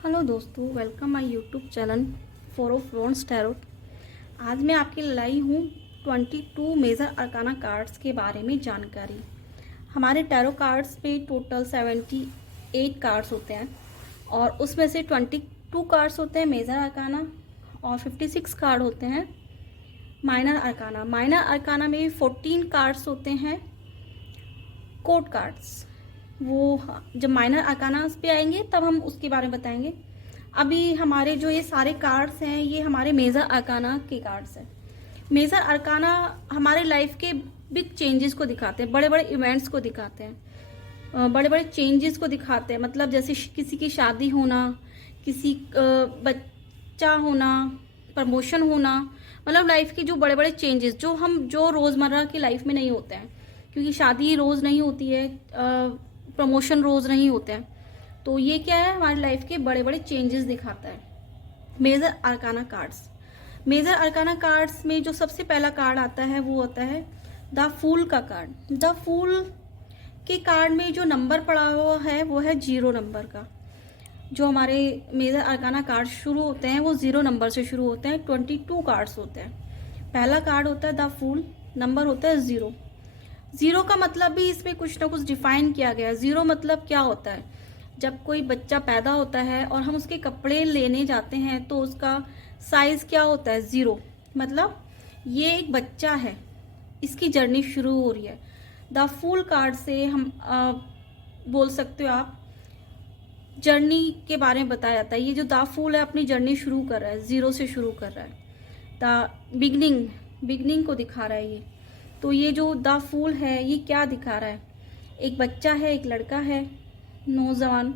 Hello दोस्तों, welcome my YouTube channel for of wands tarot. आज मैं आपके लिए लाई हूँ 22 मेजर अरकाना कार्ड्स के बारे में जानकारी। हमारे टैरो कार्ड्स पे टोटल 78 कार्ड्स होते हैं और उसमें से 22 कार्ड्स होते हैं मेजर अरकाना और 56 कार्ड होते हैं माइनर अरकाना। माइनर अरकाना में 14 कार्ड्स होते हैं कोड कार्ड्स। वो जब माइनर अरकानास पे आएंगे तब हम उसके बारे में बताएंगे। अभी हमारे जो ये सारे कार्ड्स हैं ये हमारे मेजर अरकाना के कार्ड्स हैं। मेजर अरकाना हमारे लाइफ के बिग चेंजेस को दिखाते हैं, बड़े बड़े इवेंट्स को दिखाते हैं, बड़े बड़े चेंजेस को दिखाते हैं। मतलब जैसे किसी की शादी होना, किसी बच्चा होना, प्रमोशन होना, मतलब लाइफ के जो बड़े बड़े चेंजेस जो रोज़मर्रा की लाइफ में नहीं होते हैं, क्योंकि शादी रोज़ नहीं होती है, प्रमोशन रोज़ नहीं होते हैं। तो ये क्या है, हमारी लाइफ के बड़े बड़े चेंजेस दिखाता है major arcana cards. Major arcana cards में जो सबसे पहला कार्ड आता है वो होता है द फूल का कार्ड। द फूल के कार्ड में जो नंबर पड़ा हुआ है वो है 0 नंबर का। जो हमारे मेजर अरकाना कार्ड शुरू होते हैं वो 0 नंबर से शुरू होते हैं। 22 कार्ड्स होते हैं। पहला कार्ड होता है द फूल, नंबर होता है 0। 0 का मतलब भी इसमें कुछ ना कुछ डिफाइन किया गया है। 0 मतलब क्या होता है, जब कोई बच्चा पैदा होता है और हम उसके कपड़े लेने जाते हैं तो उसका साइज क्या होता है, 0। मतलब ये एक बच्चा है, इसकी जर्नी शुरू हो रही है। द फूल कार्ड से हम बोल सकते हो आप जर्नी के बारे में बताया जाता है। ये जो द फूल है अपनी जर्नी शुरू कर रहा है, 0 से शुरू कर रहा है। द बिगनिंग को दिखा रहा है ये। तो ये जो द फूल है ये क्या दिखा रहा है, एक बच्चा है, एक लड़का है नौजवान,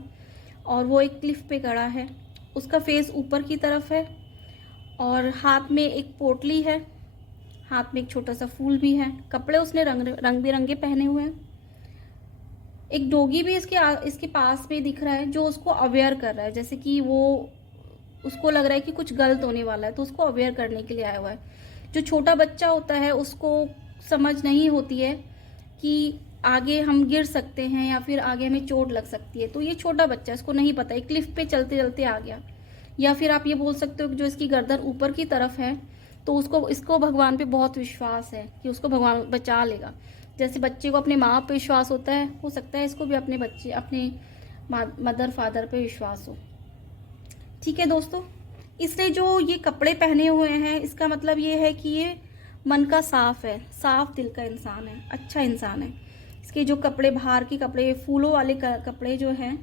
और वो एक क्लिफ पे खड़ा है। उसका फेस ऊपर की तरफ है और हाथ में एक पोटली है, हाथ में एक छोटा सा फूल भी है। कपड़े उसने रंग बिरंगे पहने हुए हैं। एक डॉगी भी इसके पास में दिख रहा है जो उसको अवेयर कर रहा है, जैसे कि वो उसको लग रहा है कि कुछ गलत होने वाला है तो उसको अवेयर करने के लिए आया हुआ है। जो छोटा बच्चा होता है उसको समझ नहीं होती है कि आगे हम गिर सकते हैं या फिर आगे हमें चोट लग सकती है। तो ये छोटा बच्चा, इसको नहीं पता, एक क्लिफ पे चलते चलते आ गया। या फिर आप ये बोल सकते हो कि जो इसकी गर्दन ऊपर की तरफ है तो इसको भगवान पे बहुत विश्वास है कि उसको भगवान बचा लेगा। जैसे बच्चे को अपने माँ पे विश्वास होता है, हो सकता है इसको भी अपने मदर फादर पे विश्वास हो। ठीक है दोस्तों, इसने जो ये कपड़े पहने हुए हैं इसका मतलब ये है कि ये मन का साफ है, साफ दिल का इंसान है, अच्छा इंसान है। इसके जो कपड़े, बाहर के कपड़े, फूलों वाले कपड़े जो हैं,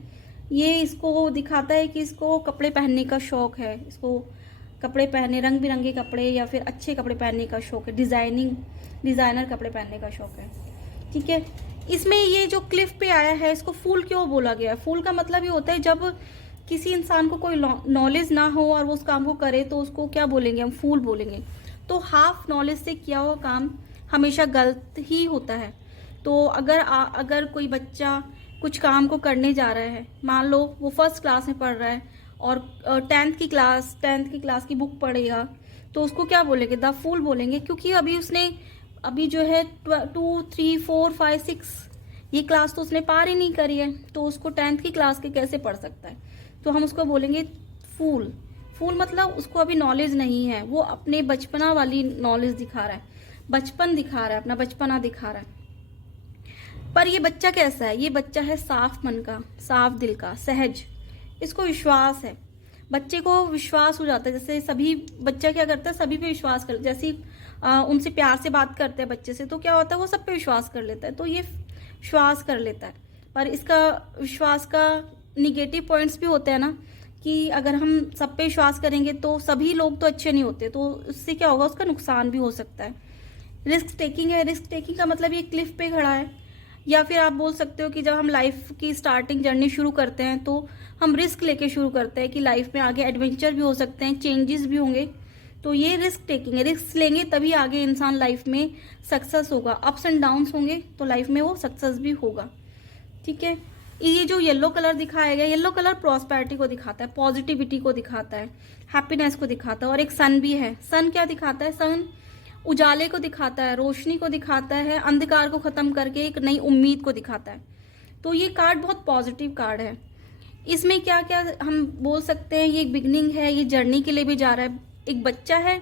ये इसको दिखाता है कि इसको कपड़े पहनने का शौक है। इसको कपड़े पहने, रंग बिरंगे कपड़े या फिर अच्छे कपड़े पहनने का शौक है, डिज़ाइनर कपड़े पहनने का शौक है। ठीक है, इसमें ये जो क्लिफ पे आया है इसको फूल क्यों बोला गया है? फूल का मतलब ये होता है जब किसी इंसान को कोई नॉलेज ना हो और वो उस काम को करे तो उसको क्या बोलेंगे, हम फूल बोलेंगे। तो हाफ नॉलेज से किया हुआ काम हमेशा गलत ही होता है। तो अगर कोई बच्चा कुछ काम को करने जा रहा है, मान लो वो फर्स्ट क्लास में पढ़ रहा है और 10th की क्लास की बुक पढ़ेगा, तो उसको क्या बोलेंगे, द फूल बोलेंगे, क्योंकि अभी जो है 2, 3, 4, 5, 6 ये क्लास तो उसने पार ही नहीं करी है, तो उसको 10th की क्लास के कैसे पढ़ सकता है। तो हम उसको बोलेंगे फूल। फूल मतलब उसको अभी नॉलेज नहीं है, वो अपने बचपना वाली नॉलेज दिखा रहा है, बचपन दिखा रहा है, अपना बचपना दिखा रहा है। पर ये बच्चा कैसा है, ये बच्चा है साफ मन का, साफ दिल का, सहज। इसको विश्वास है, बच्चे को विश्वास हो जाता है। जैसे सभी बच्चा क्या करता है, सभी पे विश्वास कर, जैसे उनसे प्यार से बात करते हैं बच्चे से तो क्या होता है, वो सब पे विश्वास कर लेता है। तो ये विश्वास कर लेता है, पर इसका विश्वास का निगेटिव पॉइंट्स भी होते हैं ना, कि अगर हम सब पे विश्वास करेंगे तो सभी लोग तो अच्छे नहीं होते, तो उससे क्या होगा, उसका नुकसान भी हो सकता है। रिस्क टेकिंग है, रिस्क टेकिंग का मतलब ये क्लिफ पे खड़ा है। या फिर आप बोल सकते हो कि जब हम लाइफ की स्टार्टिंग जर्नी शुरू करते हैं तो हम रिस्क लेके शुरू करते हैं कि लाइफ में आगे एडवेंचर भी हो सकते हैं, चेंजेस भी होंगे। तो ये रिस्क टेकिंग है, रिस्क लेंगे तभी आगे इंसान लाइफ में सक्सेस होगा। अप्स एंड डाउन्स होंगे तो लाइफ में वो सक्सेस भी होगा। ठीक है, ये जो येलो कलर दिखाया गया, येलो कलर प्रॉस्पेरिटी को दिखाता है, पॉजिटिविटी को दिखाता है, हैप्पीनेस को दिखाता है। और एक सन भी है। सन क्या दिखाता है, सन उजाले को दिखाता है, रोशनी को दिखाता है, अंधकार को खत्म करके एक नई उम्मीद को दिखाता है। तो ये कार्ड बहुत पॉजिटिव कार्ड है। इसमें क्या क्या हम बोल सकते हैं, ये एक बिगनिंग है, ये जर्नी के लिए भी जा रहा है। एक बच्चा है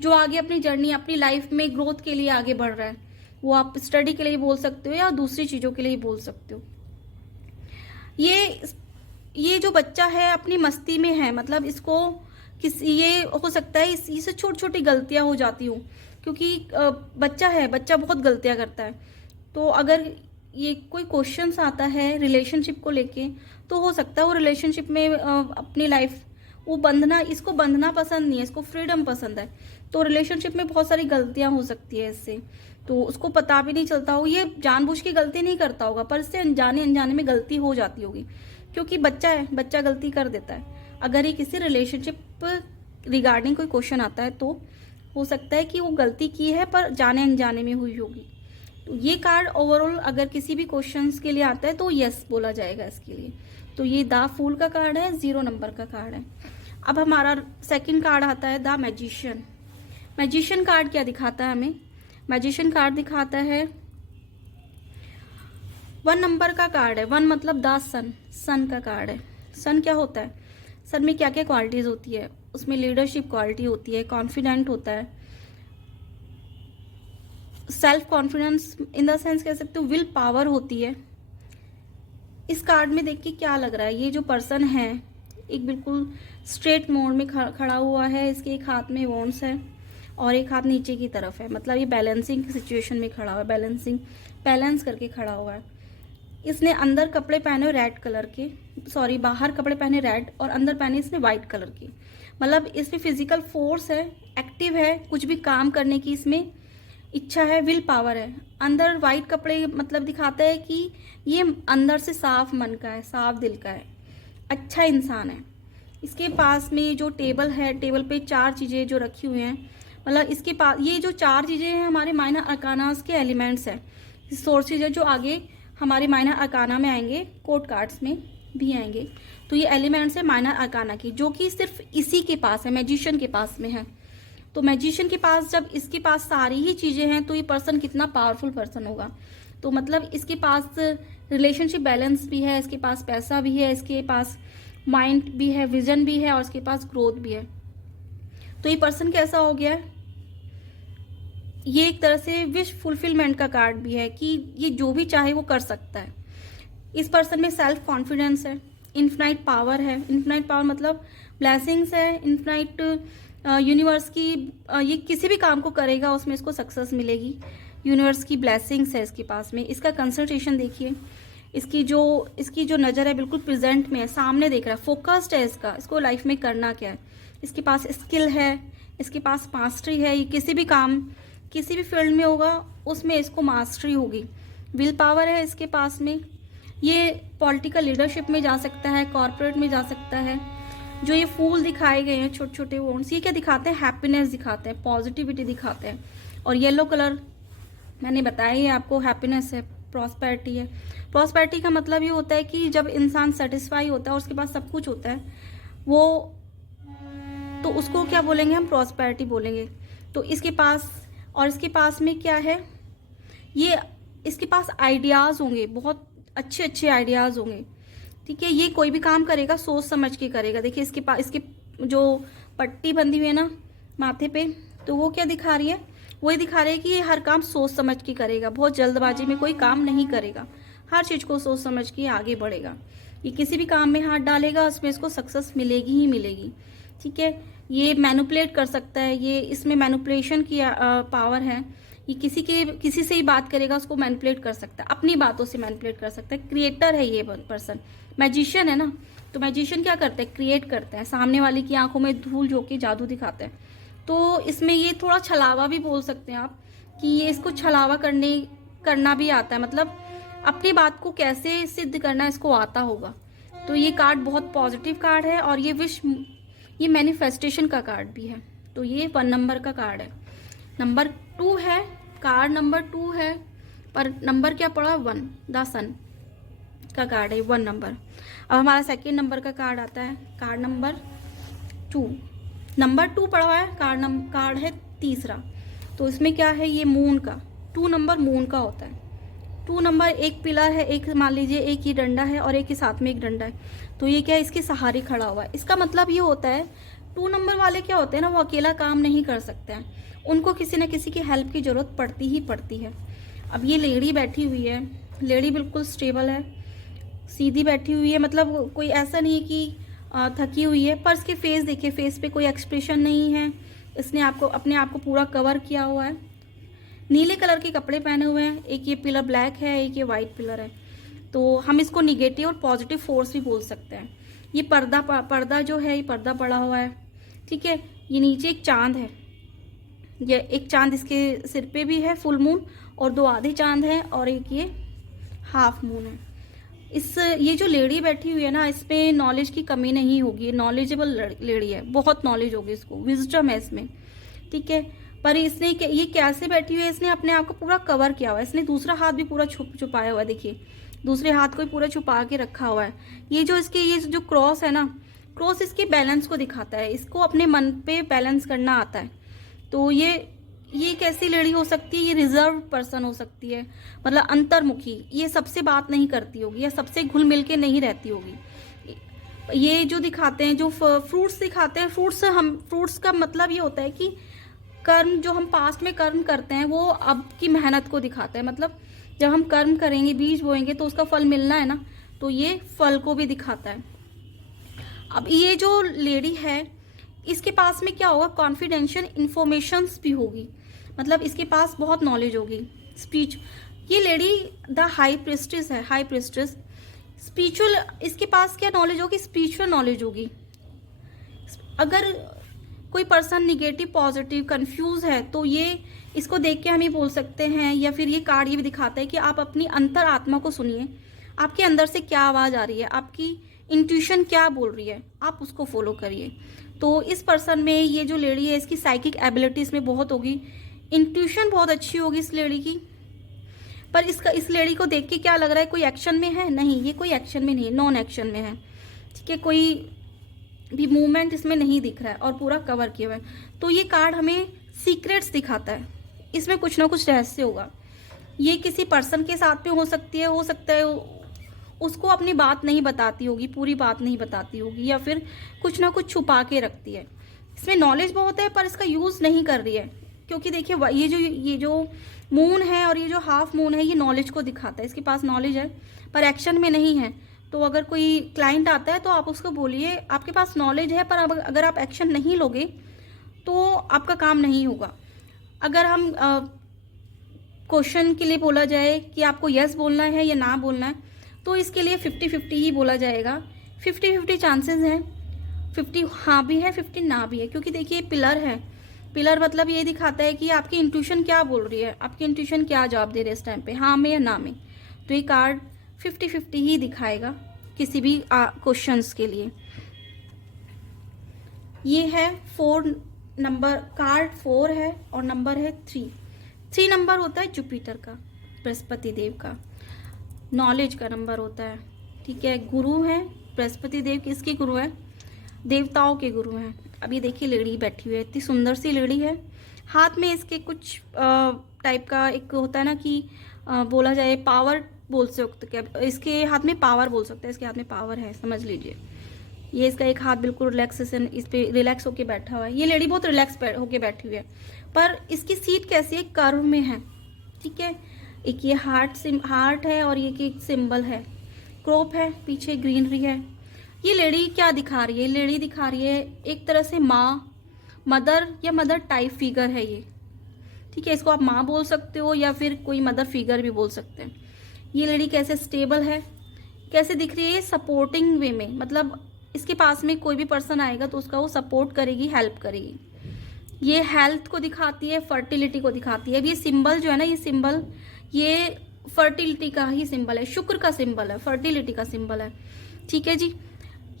जो आगे अपनी जर्नी, अपनी लाइफ में ग्रोथ के लिए आगे बढ़ रहा है। वो आप स्टडी के लिए बोल सकते हो या दूसरी चीज़ों के लिए बोल सकते हो। ये जो बच्चा है अपनी मस्ती में है, मतलब इसको ये हो सकता है इससे छोटी छोटी गलतियां हो जाती हूँ, क्योंकि बच्चा बहुत गलतियां करता है। तो अगर ये कोई क्वेश्चंस आता है रिलेशनशिप को लेके, तो हो सकता है वो रिलेशनशिप में अपनी लाइफ इसको बंधना पसंद नहीं है, इसको फ्रीडम पसंद है। तो रिलेशनशिप में बहुत सारी गलतियां हो सकती है इससे, तो उसको पता भी नहीं चलता हो, ये जानबूझ के गलती नहीं करता होगा, पर इससे अनजाने अनजाने में गलती हो जाती होगी, क्योंकि बच्चा है, बच्चा गलती कर देता है। अगर ये किसी रिलेशनशिप रिगार्डिंग कोई क्वेश्चन आता है, तो हो सकता है कि वो गलती की है पर जाने अनजाने में हुई होगी। तो ये कार्ड ओवरऑल अगर किसी भी क्वेश्चंस के लिए आता है तो यस बोला जाएगा इसके लिए। तो ये द फूल का कार्ड है, 0 नंबर का कार्ड है। अब हमारा सेकंड कार्ड आता है द मैजिशियन। मैजिशियन कार्ड क्या दिखाता है हमें? मैजिशियन कार्ड दिखाता है 1 नंबर का कार्ड है। 1 मतलब द सन का कार्ड है। सन क्या होता है? सन में क्या क्या क्वालिटीज होती है? उसमें लीडरशिप क्वालिटी होती है, कॉन्फिडेंट होता है, self confidence in the sense कह सकते हो, विल पावर होती है। इस कार्ड में देख के क्या लग रहा है? ये जो पर्सन है एक बिल्कुल स्ट्रेट मोड में खड़ा हुआ है, इसके एक हाथ में वॉन्ड्स है और एक हाथ नीचे की तरफ है, मतलब ये बैलेंसिंग सिचुएशन में खड़ा हुआ है, बैलेंस करके खड़ा हुआ है। इसने अंदर कपड़े पहने रेड कलर के, सॉरी बाहर कपड़े पहने रेड और अंदर पहने इसने वाइट कलर के, मतलब इसमें फिजिकल फोर्स है, एक्टिव है, कुछ भी काम करने की इसमें इच्छा है, विल पावर है। अंदर वाइट कपड़े मतलब दिखाता है कि ये अंदर से साफ मन का है, साफ दिल का है, अच्छा इंसान है। इसके पास में जो टेबल है, टेबल पे 4 चीज़ें जो रखी हुई हैं, मतलब इसके पास ये जो 4 चीज़ें हैं हमारे माइनर अरकानास के एलिमेंट्स हैं, सोर्सेज है जो आगे हमारे माइनर अरकाना में आएंगे, कोड कार्ड्स में भी आएंगे। तो ये एलिमेंट्स है माइनर अरकाना की, जो कि सिर्फ इसी के पास है, मैजिशियन के पास में है। तो मैजिशियन के पास जब इसके पास सारी ही चीज़ें हैं तो ये पर्सन कितना पावरफुल पर्सन होगा। तो मतलब इसके पास रिलेशनशिप बैलेंस भी है, इसके पास पैसा भी है, इसके पास माइंड भी है, विजन भी है और इसके पास ग्रोथ भी है। तो ये पर्सन कैसा हो गया है? ये एक तरह से विश फुलफिलमेंट का कार्ड भी है कि ये जो भी चाहे वो कर सकता है। इस पर्सन में सेल्फ कॉन्फिडेंस है, इन्फिनाइट पावर है। इन्फिनाइट पावर मतलब ब्लेसिंग्स है, इन्फिनाइट यूनिवर्स की ये किसी भी काम को करेगा उसमें इसको सक्सेस मिलेगी। यूनिवर्स की ब्लेसिंग्स है इसके पास में। इसका कंसंट्रेशन देखिए, इसकी जो नज़र है बिल्कुल प्रेजेंट में है, सामने देख रहा है, फोकस्ड है इसको लाइफ में करना क्या है। इसके पास स्किल है, इसके पास मास्टरी है, ये किसी भी काम किसी भी फील्ड में होगा उसमें इसको मास्टरी होगी। विल पावर है इसके पास में, ये पॉलिटिकल लीडरशिप में जा सकता है, कॉर्पोरेट में जा सकता है। जो ये फूल दिखाए गए हैं छोटे छोटे वॉन्ड्स, ये क्या दिखाते हैं? हैप्पीनेस दिखाते हैं, पॉजिटिविटी दिखाते हैं। और येलो कलर मैंने बताया ही आपको, हैप्पीनेस है, प्रॉस्पेरिटी है। प्रॉस्पेरिटी का मतलब ये होता है कि जब इंसान सेटिस्फाई होता है और उसके पास सब कुछ होता है वो, तो उसको क्या बोलेंगे हम? प्रॉस्पेरिटी बोलेंगे। तो इसके पास में क्या है? ये इसके पास आइडियाज़ होंगे, बहुत अच्छे अच्छे आइडियाज़ होंगे, ठीक है। ये कोई भी काम करेगा सोच समझ के करेगा। देखिए इसके जो पट्टी बंधी हुई है ना माथे पे, तो वो क्या दिखा रही है? वो ये दिखा रही है कि ये हर काम सोच समझ के करेगा, बहुत जल्दबाजी में कोई काम नहीं करेगा, हर चीज़ को सोच समझ के आगे बढ़ेगा। ये किसी भी काम में हाथ डालेगा उसमें इसको सक्सेस मिलेगी ही मिलेगी, ठीक है। ये मैनिपुलेट कर सकता है, ये इसमें मैनिपुलेशन की पावर है। ये किसी से ही बात करेगा उसको मैनिपुलेट कर सकता है, अपनी बातों से मैनिपुलेट कर सकता है। क्रिएटर है ये पर्सन, मैजिशियन है ना। तो मैजिशियन क्या करते हैं? क्रिएट करते हैं, सामने वाले की आंखों में धूल झोंक के जादू दिखाते हैं। तो इसमें ये थोड़ा छलावा भी बोल सकते हैं आप, कि ये इसको छलावा करना भी आता है, मतलब अपनी बात को कैसे सिद्ध करना इसको आता होगा। तो ये कार्ड बहुत पॉजिटिव कार्ड है और ये मैनिफेस्टेशन का कार्ड भी है। तो ये 1 नंबर का कार्ड है। नंबर 2 है, कार्ड नंबर 2 है, पर नंबर क्या पड़ा? 1, द सन का कार्ड है 1 नंबर। अब हमारा सेकेंड नंबर का कार्ड आता है, कार्ड नंबर 2। नंबर 2 पड़ा हुआ है, कार्ड है तीसरा। तो इसमें क्या है? ये मून का 2 नंबर मून का होता है। 2 नंबर एक पिलर है, एक मान लीजिए एक ही डंडा है और एक के साथ में एक डंडा है, तो ये क्या है, इसके सहारे खड़ा हुआ है। इसका मतलब ये होता है 2 नंबर वाले क्या होते हैं ना, वो अकेला काम नहीं कर सकते हैं, उनको किसी न किसी की हेल्प की ज़रूरत पड़ती ही पड़ती है। अब ये लेडी बैठी हुई है, लेडी बिल्कुल स्टेबल है, सीधी बैठी हुई है, मतलब कोई ऐसा नहीं है कि थकी हुई है, पर इसके फेस देखिए, फेस पे कोई एक्सप्रेशन नहीं है। इसने अपने आप को पूरा कवर किया हुआ है। नीले कलर के कपड़े पहने हुए हैं, एक ये पिलर ब्लैक है, एक ये वाइट पिलर है, तो हम इसको निगेटिव और पॉजिटिव फोर्स भी बोल सकते हैं। ये पर्दा जो है, ये पर्दा पड़ा हुआ है, ठीक है। ये नीचे एक चांद है, ये एक चांद इसके सिर पे भी है, फुल मून, और 2 आधे चांद हैं, और एक ये हाफ मून है। ये जो लेडी बैठी हुई है ना, इसमें नॉलेज की कमी नहीं होगी, नॉलेजेबल लेडी है, बहुत नॉलेज होगी इसको, विजडम है इसमें, ठीक है। पर इसने ये कैसे बैठी हुई है, इसने अपने आप को पूरा कवर किया हुआ है, इसने दूसरा हाथ भी पूरा छुपाया हुआ है, देखिए दूसरे हाथ को भी पूरा छुपा के रखा हुआ है। ये जो क्रॉस है ना, क्रॉस इसके बैलेंस को दिखाता है, इसको अपने मन पे बैलेंस करना आता है। तो ये कैसी लेडी हो सकती है, ये रिजर्व पर्सन हो सकती है, मतलब अंतर्मुखी, ये सबसे बात नहीं करती होगी, या सबसे घुल मिल के नहीं रहती होगी। ये जो दिखाते हैं, जो फ्रूट्स दिखाते हैं, फ्रूट्स का मतलब ये होता है कि कर्म, जो हम पास्ट में कर्म करते हैं, वो अब की मेहनत को दिखाता है। मतलब जब हम कर्म करेंगे, बीज बोएंगे, तो उसका फल मिलना है ना, तो ये फल को भी दिखाता है। अब ये जो लेडी है, इसके पास में क्या होगा, कॉन्फिडेंशियल इंफॉर्मेशंस भी होगी, मतलब इसके पास बहुत नॉलेज होगी, स्पीच। ये लेडी द हाई प्रिस्टेस है, हाई प्रिस्टेस, स्पिरिचुअल, इसके पास क्या नॉलेज होगी, स्पिरिचुअल नॉलेज होगी। अगर कोई पर्सन निगेटिव पॉजिटिव कंफ्यूज है, तो ये इसको देख के हम ये बोल सकते हैं, या फिर ये कार्ड ये भी दिखाता है कि आप अपनी अंतर आत्मा को सुनिए, आपके अंदर से क्या आवाज़ आ रही है, आपकी इंट्यूशन क्या बोल रही है, आप उसको फॉलो करिए। तो इस पर्सन में ये जो लेडी है, इसकी साइकिक एबिलिटीज़ में बहुत होगी, इंट्यूशन बहुत अच्छी होगी इस लेडी की। पर इस लेडी को देख के क्या लग रहा है, कोई एक्शन में है, नहीं, ये कोई एक्शन में नहीं है, नॉन एक्शन में है, ठीक है, कोई भी मूवमेंट इसमें नहीं दिख रहा है, और पूरा कवर किया हुआ है। तो ये कार्ड हमें सीक्रेट्स दिखाता है, इसमें कुछ ना कुछ रहस्य होगा। ये किसी पर्सन के साथ में हो सकता है उसको अपनी बात नहीं बताती होगी, पूरी बात नहीं बताती होगी, या फिर कुछ ना कुछ छुपा के रखती है। इसमें नॉलेज बहुत है, पर इसका यूज़ नहीं कर रही है, क्योंकि देखिए ये जो मून है और ये जो हाफ मून है, ये नॉलेज को दिखाता है, इसके पास नॉलेज है पर एक्शन में नहीं है। तो अगर कोई क्लाइंट आता है, तो आप उसको बोलिए आपके पास नॉलेज है, पर अगर आप एक्शन नहीं लोगे तो आपका काम नहीं होगा। अगर हम क्वेश्चन के लिए बोला जाए कि आपको यस बोलना है या ना बोलना है, तो इसके लिए 50-50 ही बोला जाएगा। 50-50 चांसेस हैं, 50 हाँ भी है, 50 ना भी है, क्योंकि देखिए पिलर है, पिलर मतलब ये दिखाता है कि आपकी इंट्यूशन क्या बोल रही है, आपकी इंट्यूशन क्या जवाब दे रही है इस टाइम पे, हाँ में या ना में। तो ये कार्ड 50-50 ही दिखाएगा किसी भी क्वेश्चंस के लिए। ये है 4 नंबर, कार्ड 4 है और नंबर है 3 नंबर होता है जुपिटर का, बृहस्पति देव का, नॉलेज का नंबर होता है, ठीक है। गुरु है बृहस्पति देव, किसके गुरु है, देवताओं के गुरु हैं। अब ये देखिए लेडी बैठी हुई है, इतनी सुंदर सी लेडी है, हाथ में इसके कुछ टाइप का एक होता है ना कि बोला जाए पावर बोल सकते हैं, इसके हाथ में पावर बोल सकते हैं, इसके हाथ में पावर है, समझ लीजिए। ये इसका एक हाथ बिल्कुल रिलैक्सेशन, इस पे रिलैक्स होके बैठा हुआ है, ये लेडी बहुत रिलैक्स होके बैठी हुई है, पर इसकी सीट कैसी है, कर्व में है, ठीक है। एक ये हार्ट है और ये एक सिंबल है, क्रॉप है, पीछे ग्रीनरी है। ये लेडी क्या दिखा रही है, लेडी दिखा रही है एक तरह से माँ, मदर या मदर टाइप फिगर है ये, ठीक है। इसको आप माँ बोल सकते हो या फिर कोई मदर फिगर भी बोल सकते हैं। ये लेडी कैसे स्टेबल है, कैसे दिख रही है, ये सपोर्टिंग वे में, मतलब इसके पास में कोई भी पर्सन आएगा तो उसका वो सपोर्ट करेगी, हेल्प करेगी। ये हेल्थ को दिखाती है, फर्टिलिटी को दिखाती है। अब ये सिंबल जो है ना, ये सिंबल ये फर्टिलिटी का ही सिंबल है, शुक्र का सिंबल है, फर्टिलिटी का सिंबल है, ठीक है जी।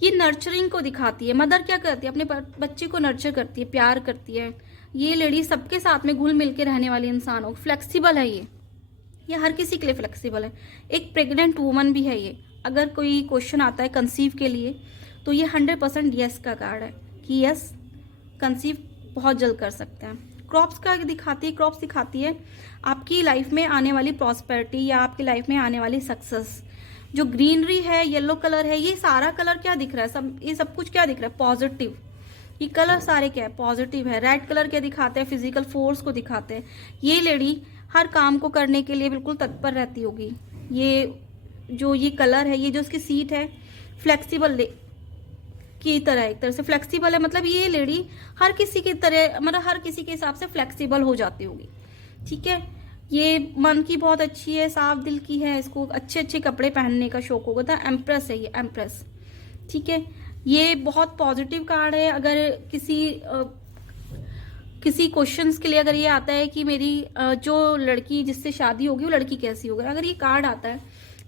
ये नर्चरिंग को दिखाती है, मदर क्या करती है, अपने बच्चे को नर्चर करती है, प्यार करती है। ये लेडी सबके साथ में घुल मिल के रहने वाली इंसान हो, फ्लेक्सिबल है ये हर किसी के लिए फ्लेक्सिबल है। एक प्रेग्नेंट वूमन भी है ये। अगर कोई क्वेश्चन आता है कंसीव के लिए, तो ये 100% यस का कार्ड है कि यस कंसीव बहुत जल्द कर सकते हैं। क्रॉप्स का दिखाती है, क्रॉप्स दिखाती है आपकी लाइफ में आने वाली प्रॉस्पेरिटी या आपकी लाइफ में आने वाली सक्सेस। जो ग्रीनरी है, येलो कलर है, ये सारा कलर क्या दिख रहा है, ये सब कुछ क्या दिख रहा है, पॉजिटिव। ये कलर सारे क्या है, पॉजिटिव है। रेड कलर क्या दिखाते हैं, फिजिकल फोर्स को दिखाते हैं। ये लेडी हर काम को करने के लिए बिल्कुल तत्पर रहती होगी। ये कलर है, ये जो उसकी सीट है फ्लेक्सिबल की तरह, एक तरह से फ्लेक्सिबल है। मतलब ये लेडी हर किसी की तरह, मतलब हर किसी के हिसाब से फ्लेक्सिबल हो जाती होगी। ठीक है, ये मन की बहुत अच्छी है, साफ दिल की है, इसको अच्छे अच्छे कपड़े पहनने का शौक होगा था। एम्प्रेस है ये, एम्प्रेस। ठीक है, ये बहुत पॉजिटिव कार्ड है। अगर किसी क्वेश्चंस के लिए अगर ये आता है कि मेरी जो लड़की जिससे शादी होगी वो लड़की कैसी होगी, अगर ये कार्ड आता है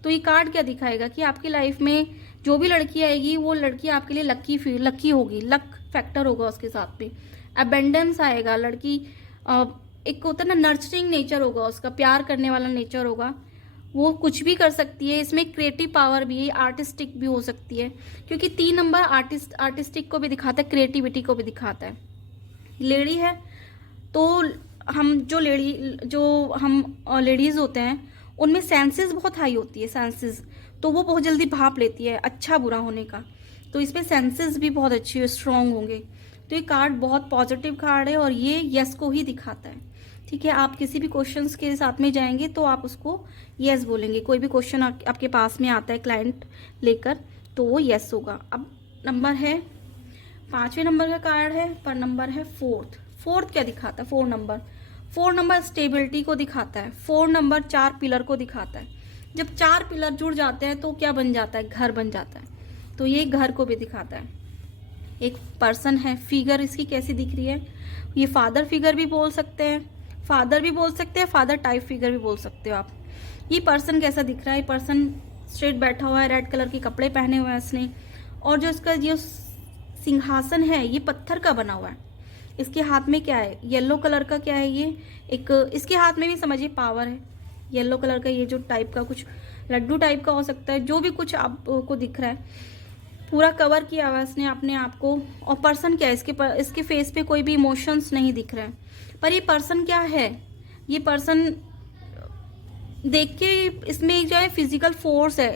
तो ये कार्ड क्या दिखाएगा कि आपकी लाइफ में जो भी लड़की आएगी वो लड़की आपके लिए लकी होगी, लक फैक्टर होगा उसके साथ में। अबेंडेंस आएगा, लड़की एक होता है ना नर्चरिंग नेचर होगा उसका, प्यार करने वाला नेचर होगा। वो कुछ भी कर सकती है, इसमें क्रिएटिव पावर भी है, आर्टिस्टिक भी हो सकती है, क्योंकि 3 नंबर आर्टिस्टिक को भी दिखाता है, क्रिएटिविटी को भी दिखाता है। लेडी है तो हम लेडीज होते हैं उनमें सेंसेस बहुत हाई होती है, सेंसेस, तो वो बहुत जल्दी भाप लेती है अच्छा बुरा होने का। तो इसमें सेंसेस भी बहुत अच्छे स्ट्रांग होंगे। तो ये कार्ड बहुत पॉजिटिव कार्ड है और ये यस को ही दिखाता है। ठीक है, आप किसी भी क्वेश्चंस के साथ में जाएंगे तो आप उसको यस बोलेंगे। कोई भी क्वेश्चन आपके पास में आता है क्लाइंट लेकर तो वो यस होगा। अब नंबर है 5वें नंबर का कार्ड है, पर नंबर है 4th क्या दिखाता है, 4 नंबर स्टेबिलिटी को दिखाता है। 4 नंबर 4 पिलर को दिखाता है। जब 4 पिलर जुड़ जाते हैं तो क्या बन जाता है, घर बन जाता है। तो ये घर को भी दिखाता है। एक पर्सन है, फिगर इसकी कैसी दिख रही है, ये फादर फिगर भी बोल सकते हैं, फादर टाइप फिगर भी बोल सकते हो आप। ये पर्सन कैसा दिख रहा है, पर्सन स्ट्रेट बैठा हुआ है, रेड कलर के कपड़े पहने हुए हैं इसने, और जो इसका जो सिंहासन है ये पत्थर का बना हुआ है। इसके हाथ में क्या है, येलो कलर का क्या है, ये एक इसके हाथ में भी समझिए पावर है। येलो कलर का ये जो टाइप का कुछ लड्डू टाइप का हो सकता है, जो भी कुछ आपको दिख रहा है, पूरा कवर किया हुआ है इसने अपने आप को। और पर्सन क्या है, इसके फेस पे कोई भी इमोशंस नहीं दिख रहे हैं। पर ये पर्सन क्या है, ये पर्सन देख के इसमें जो है फिजिकल फोर्स है,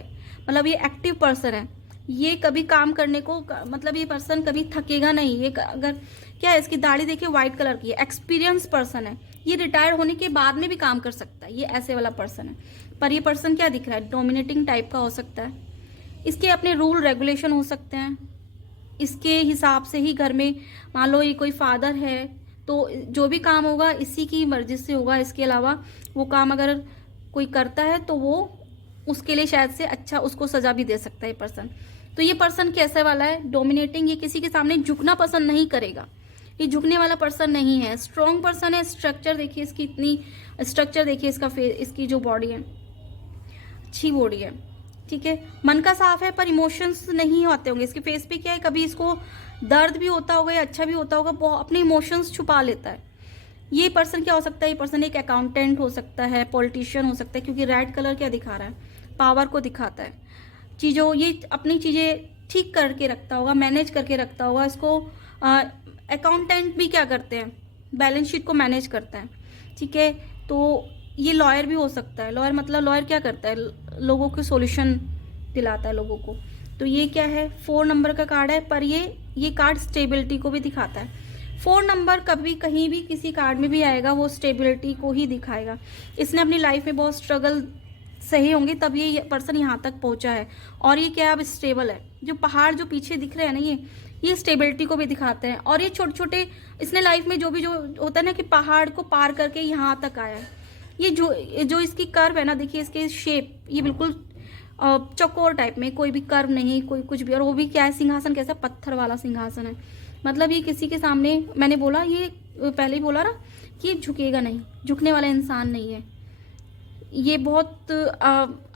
मतलब ये एक्टिव पर्सन है। ये कभी काम करने को, मतलब ये पर्सन कभी थकेगा नहीं। ये अगर क्या है, इसकी दाढ़ी देखिए व्हाइट कलर की है, एक्सपीरियंस पर्सन है। ये रिटायर्ड होने के बाद में भी काम कर सकता है, ये ऐसे वाला पर्सन है। पर ये पर्सन क्या दिख रहा है, डोमिनेटिंग टाइप का हो सकता है। इसके अपने रूल रेगुलेशन हो सकते हैं, इसके हिसाब से ही घर में, मान लो ये कोई फादर है तो जो भी काम होगा इसी की मर्जी से होगा। इसके अलावा वो काम अगर कोई करता है तो वो उसके लिए शायद से अच्छा उसको सजा भी दे सकता है पर्सन। तो ये पर्सन कैसे वाला है, डोमिनेटिंग। ये किसी के सामने झुकना पसंद नहीं करेगा, ये झुकने वाला पर्सन नहीं है। स्ट्रॉन्ग पर्सन है। स्ट्रक्चर देखिए इसकी, इतनी स्ट्रक्चर देखिए इसका फेस, इसकी जो बॉडी है अच्छी बॉडी है। ठीक है, मन का साफ है पर इमोशंस नहीं होते होंगे इसके फेस पे। क्या है, कभी इसको दर्द भी होता होगा या अच्छा भी होता होगा, अपने इमोशंस छुपा लेता है। ये पर्सन क्या हो सकता है, ये पर्सन एक अकाउंटेंट हो सकता है, पॉलिटिशियन हो सकता है, क्योंकि रेड कलर क्या दिखा रहा है, पावर को दिखाता है। चीज़ों, ये अपनी चीज़ें ठीक करके रखता होगा, मैनेज करके रखता होगा। इसको अकाउंटेंट भी क्या करते हैं, बैलेंस शीट को मैनेज करता है। ठीक है, तो ये लॉयर भी हो सकता है। लॉयर मतलब लॉयर क्या करता है, लोगों को सॉल्यूशन दिलाता है लोगों को। तो ये क्या है, 4 नंबर का कार्ड है, पर ये कार्ड स्टेबिलिटी को भी दिखाता है। 4 नंबर कभी कहीं भी किसी कार्ड में भी आएगा वो स्टेबिलिटी को ही दिखाएगा। इसने अपनी लाइफ में बहुत स्ट्रगल सही होंगे तब ये पर्सन यहाँ तक पहुँचा है। और ये क्या अब स्टेबल है। जो पहाड़ जो पीछे दिख रहे हैं ना, ये स्टेबिलिटी को भी दिखाते हैं। और ये छोटे छोटे इसने लाइफ में जो होता है ना कि पहाड़ को पार करके यहाँ तक आया है। ये जो इसकी कर्व है ना, देखिए इसके शेप, ये बिल्कुल चौकोर टाइप में, कोई भी कर्व नहीं, कोई कुछ भी। और वो भी क्या है, सिंहासन कैसा, पत्थर वाला सिंहासन है। मतलब ये किसी के सामने, मैंने बोला ये पहले ही बोला ना कि ये झुकेगा नहीं, झुकने वाला इंसान नहीं है। ये बहुत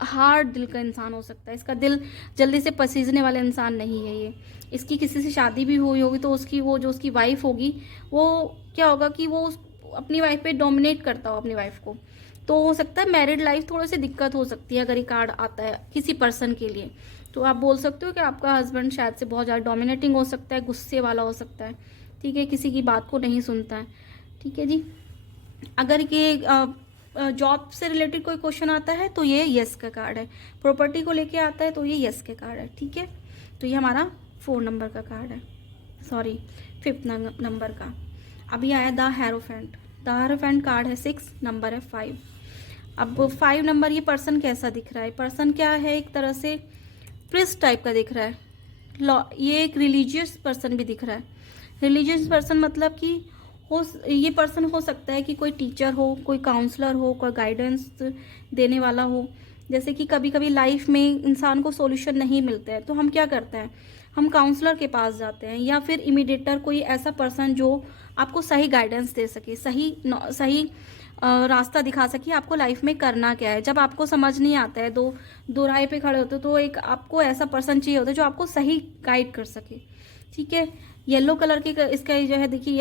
हार्ड दिल का इंसान हो सकता है। इसका दिल जल्दी से पसीजने वाला इंसान नहीं है ये। इसकी किसी से शादी भी हुई होगी तो उसकी जो उसकी वाइफ होगी, वो क्या होगा कि वो अपनी वाइफ पे डोमिनेट करता हो अपनी वाइफ को। तो हो सकता है मैरिड लाइफ थोड़ी सी दिक्कत हो सकती है अगर ये कार्ड आता है किसी पर्सन के लिए। तो आप बोल सकते हो कि आपका हस्बैंड शायद से बहुत ज़्यादा डोमिनेटिंग हो सकता है, गुस्से वाला हो सकता है। ठीक है, किसी की बात को नहीं सुनता है। ठीक है जी। अगर ये जॉब से रिलेटेड कोई क्वेश्चन आता है तो ये यस का कार्ड है, प्रॉपर्टी को लेके आता है तो ये यस के कार्ड है। ठीक है, तो ये हमारा 4 नंबर का कार्ड है, सॉरी 5th नंबर का। अभी आया the hierophant. The hierophant card है 6, नंबर है 5। अब 5 नंबर, ये पर्सन कैसा दिख रहा है? पर्सन क्या है, एक तरह से प्रिस्ट टाइप का दिख रहा है। ये एक रिलीजियस पर्सन भी दिख रहा है। रिलीजियस पर्सन मतलब कि ये पर्सन हो सकता है कि कोई टीचर हो, कोई काउंसलर हो, कोई गाइडेंस देने वाला हो। जैसे कि कभी कभी लाइफ में इंसान को सॉल्यूशन नहीं मिलता है तो हम क्या करते हैं, हम काउंसलर के पास जाते हैं, या फिर इमीडिएटर, कोई ऐसा पर्सन जो आपको सही गाइडेंस दे सके, सही रास्ता दिखा सके आपको लाइफ में करना क्या है। जब आपको समझ नहीं आता है, दो राह पे खड़े होते हो, तो एक आपको ऐसा पर्सन चाहिए होता है जो आपको सही गाइड कर सके। ठीक है, येलो कलर की इसका जो है, देखिए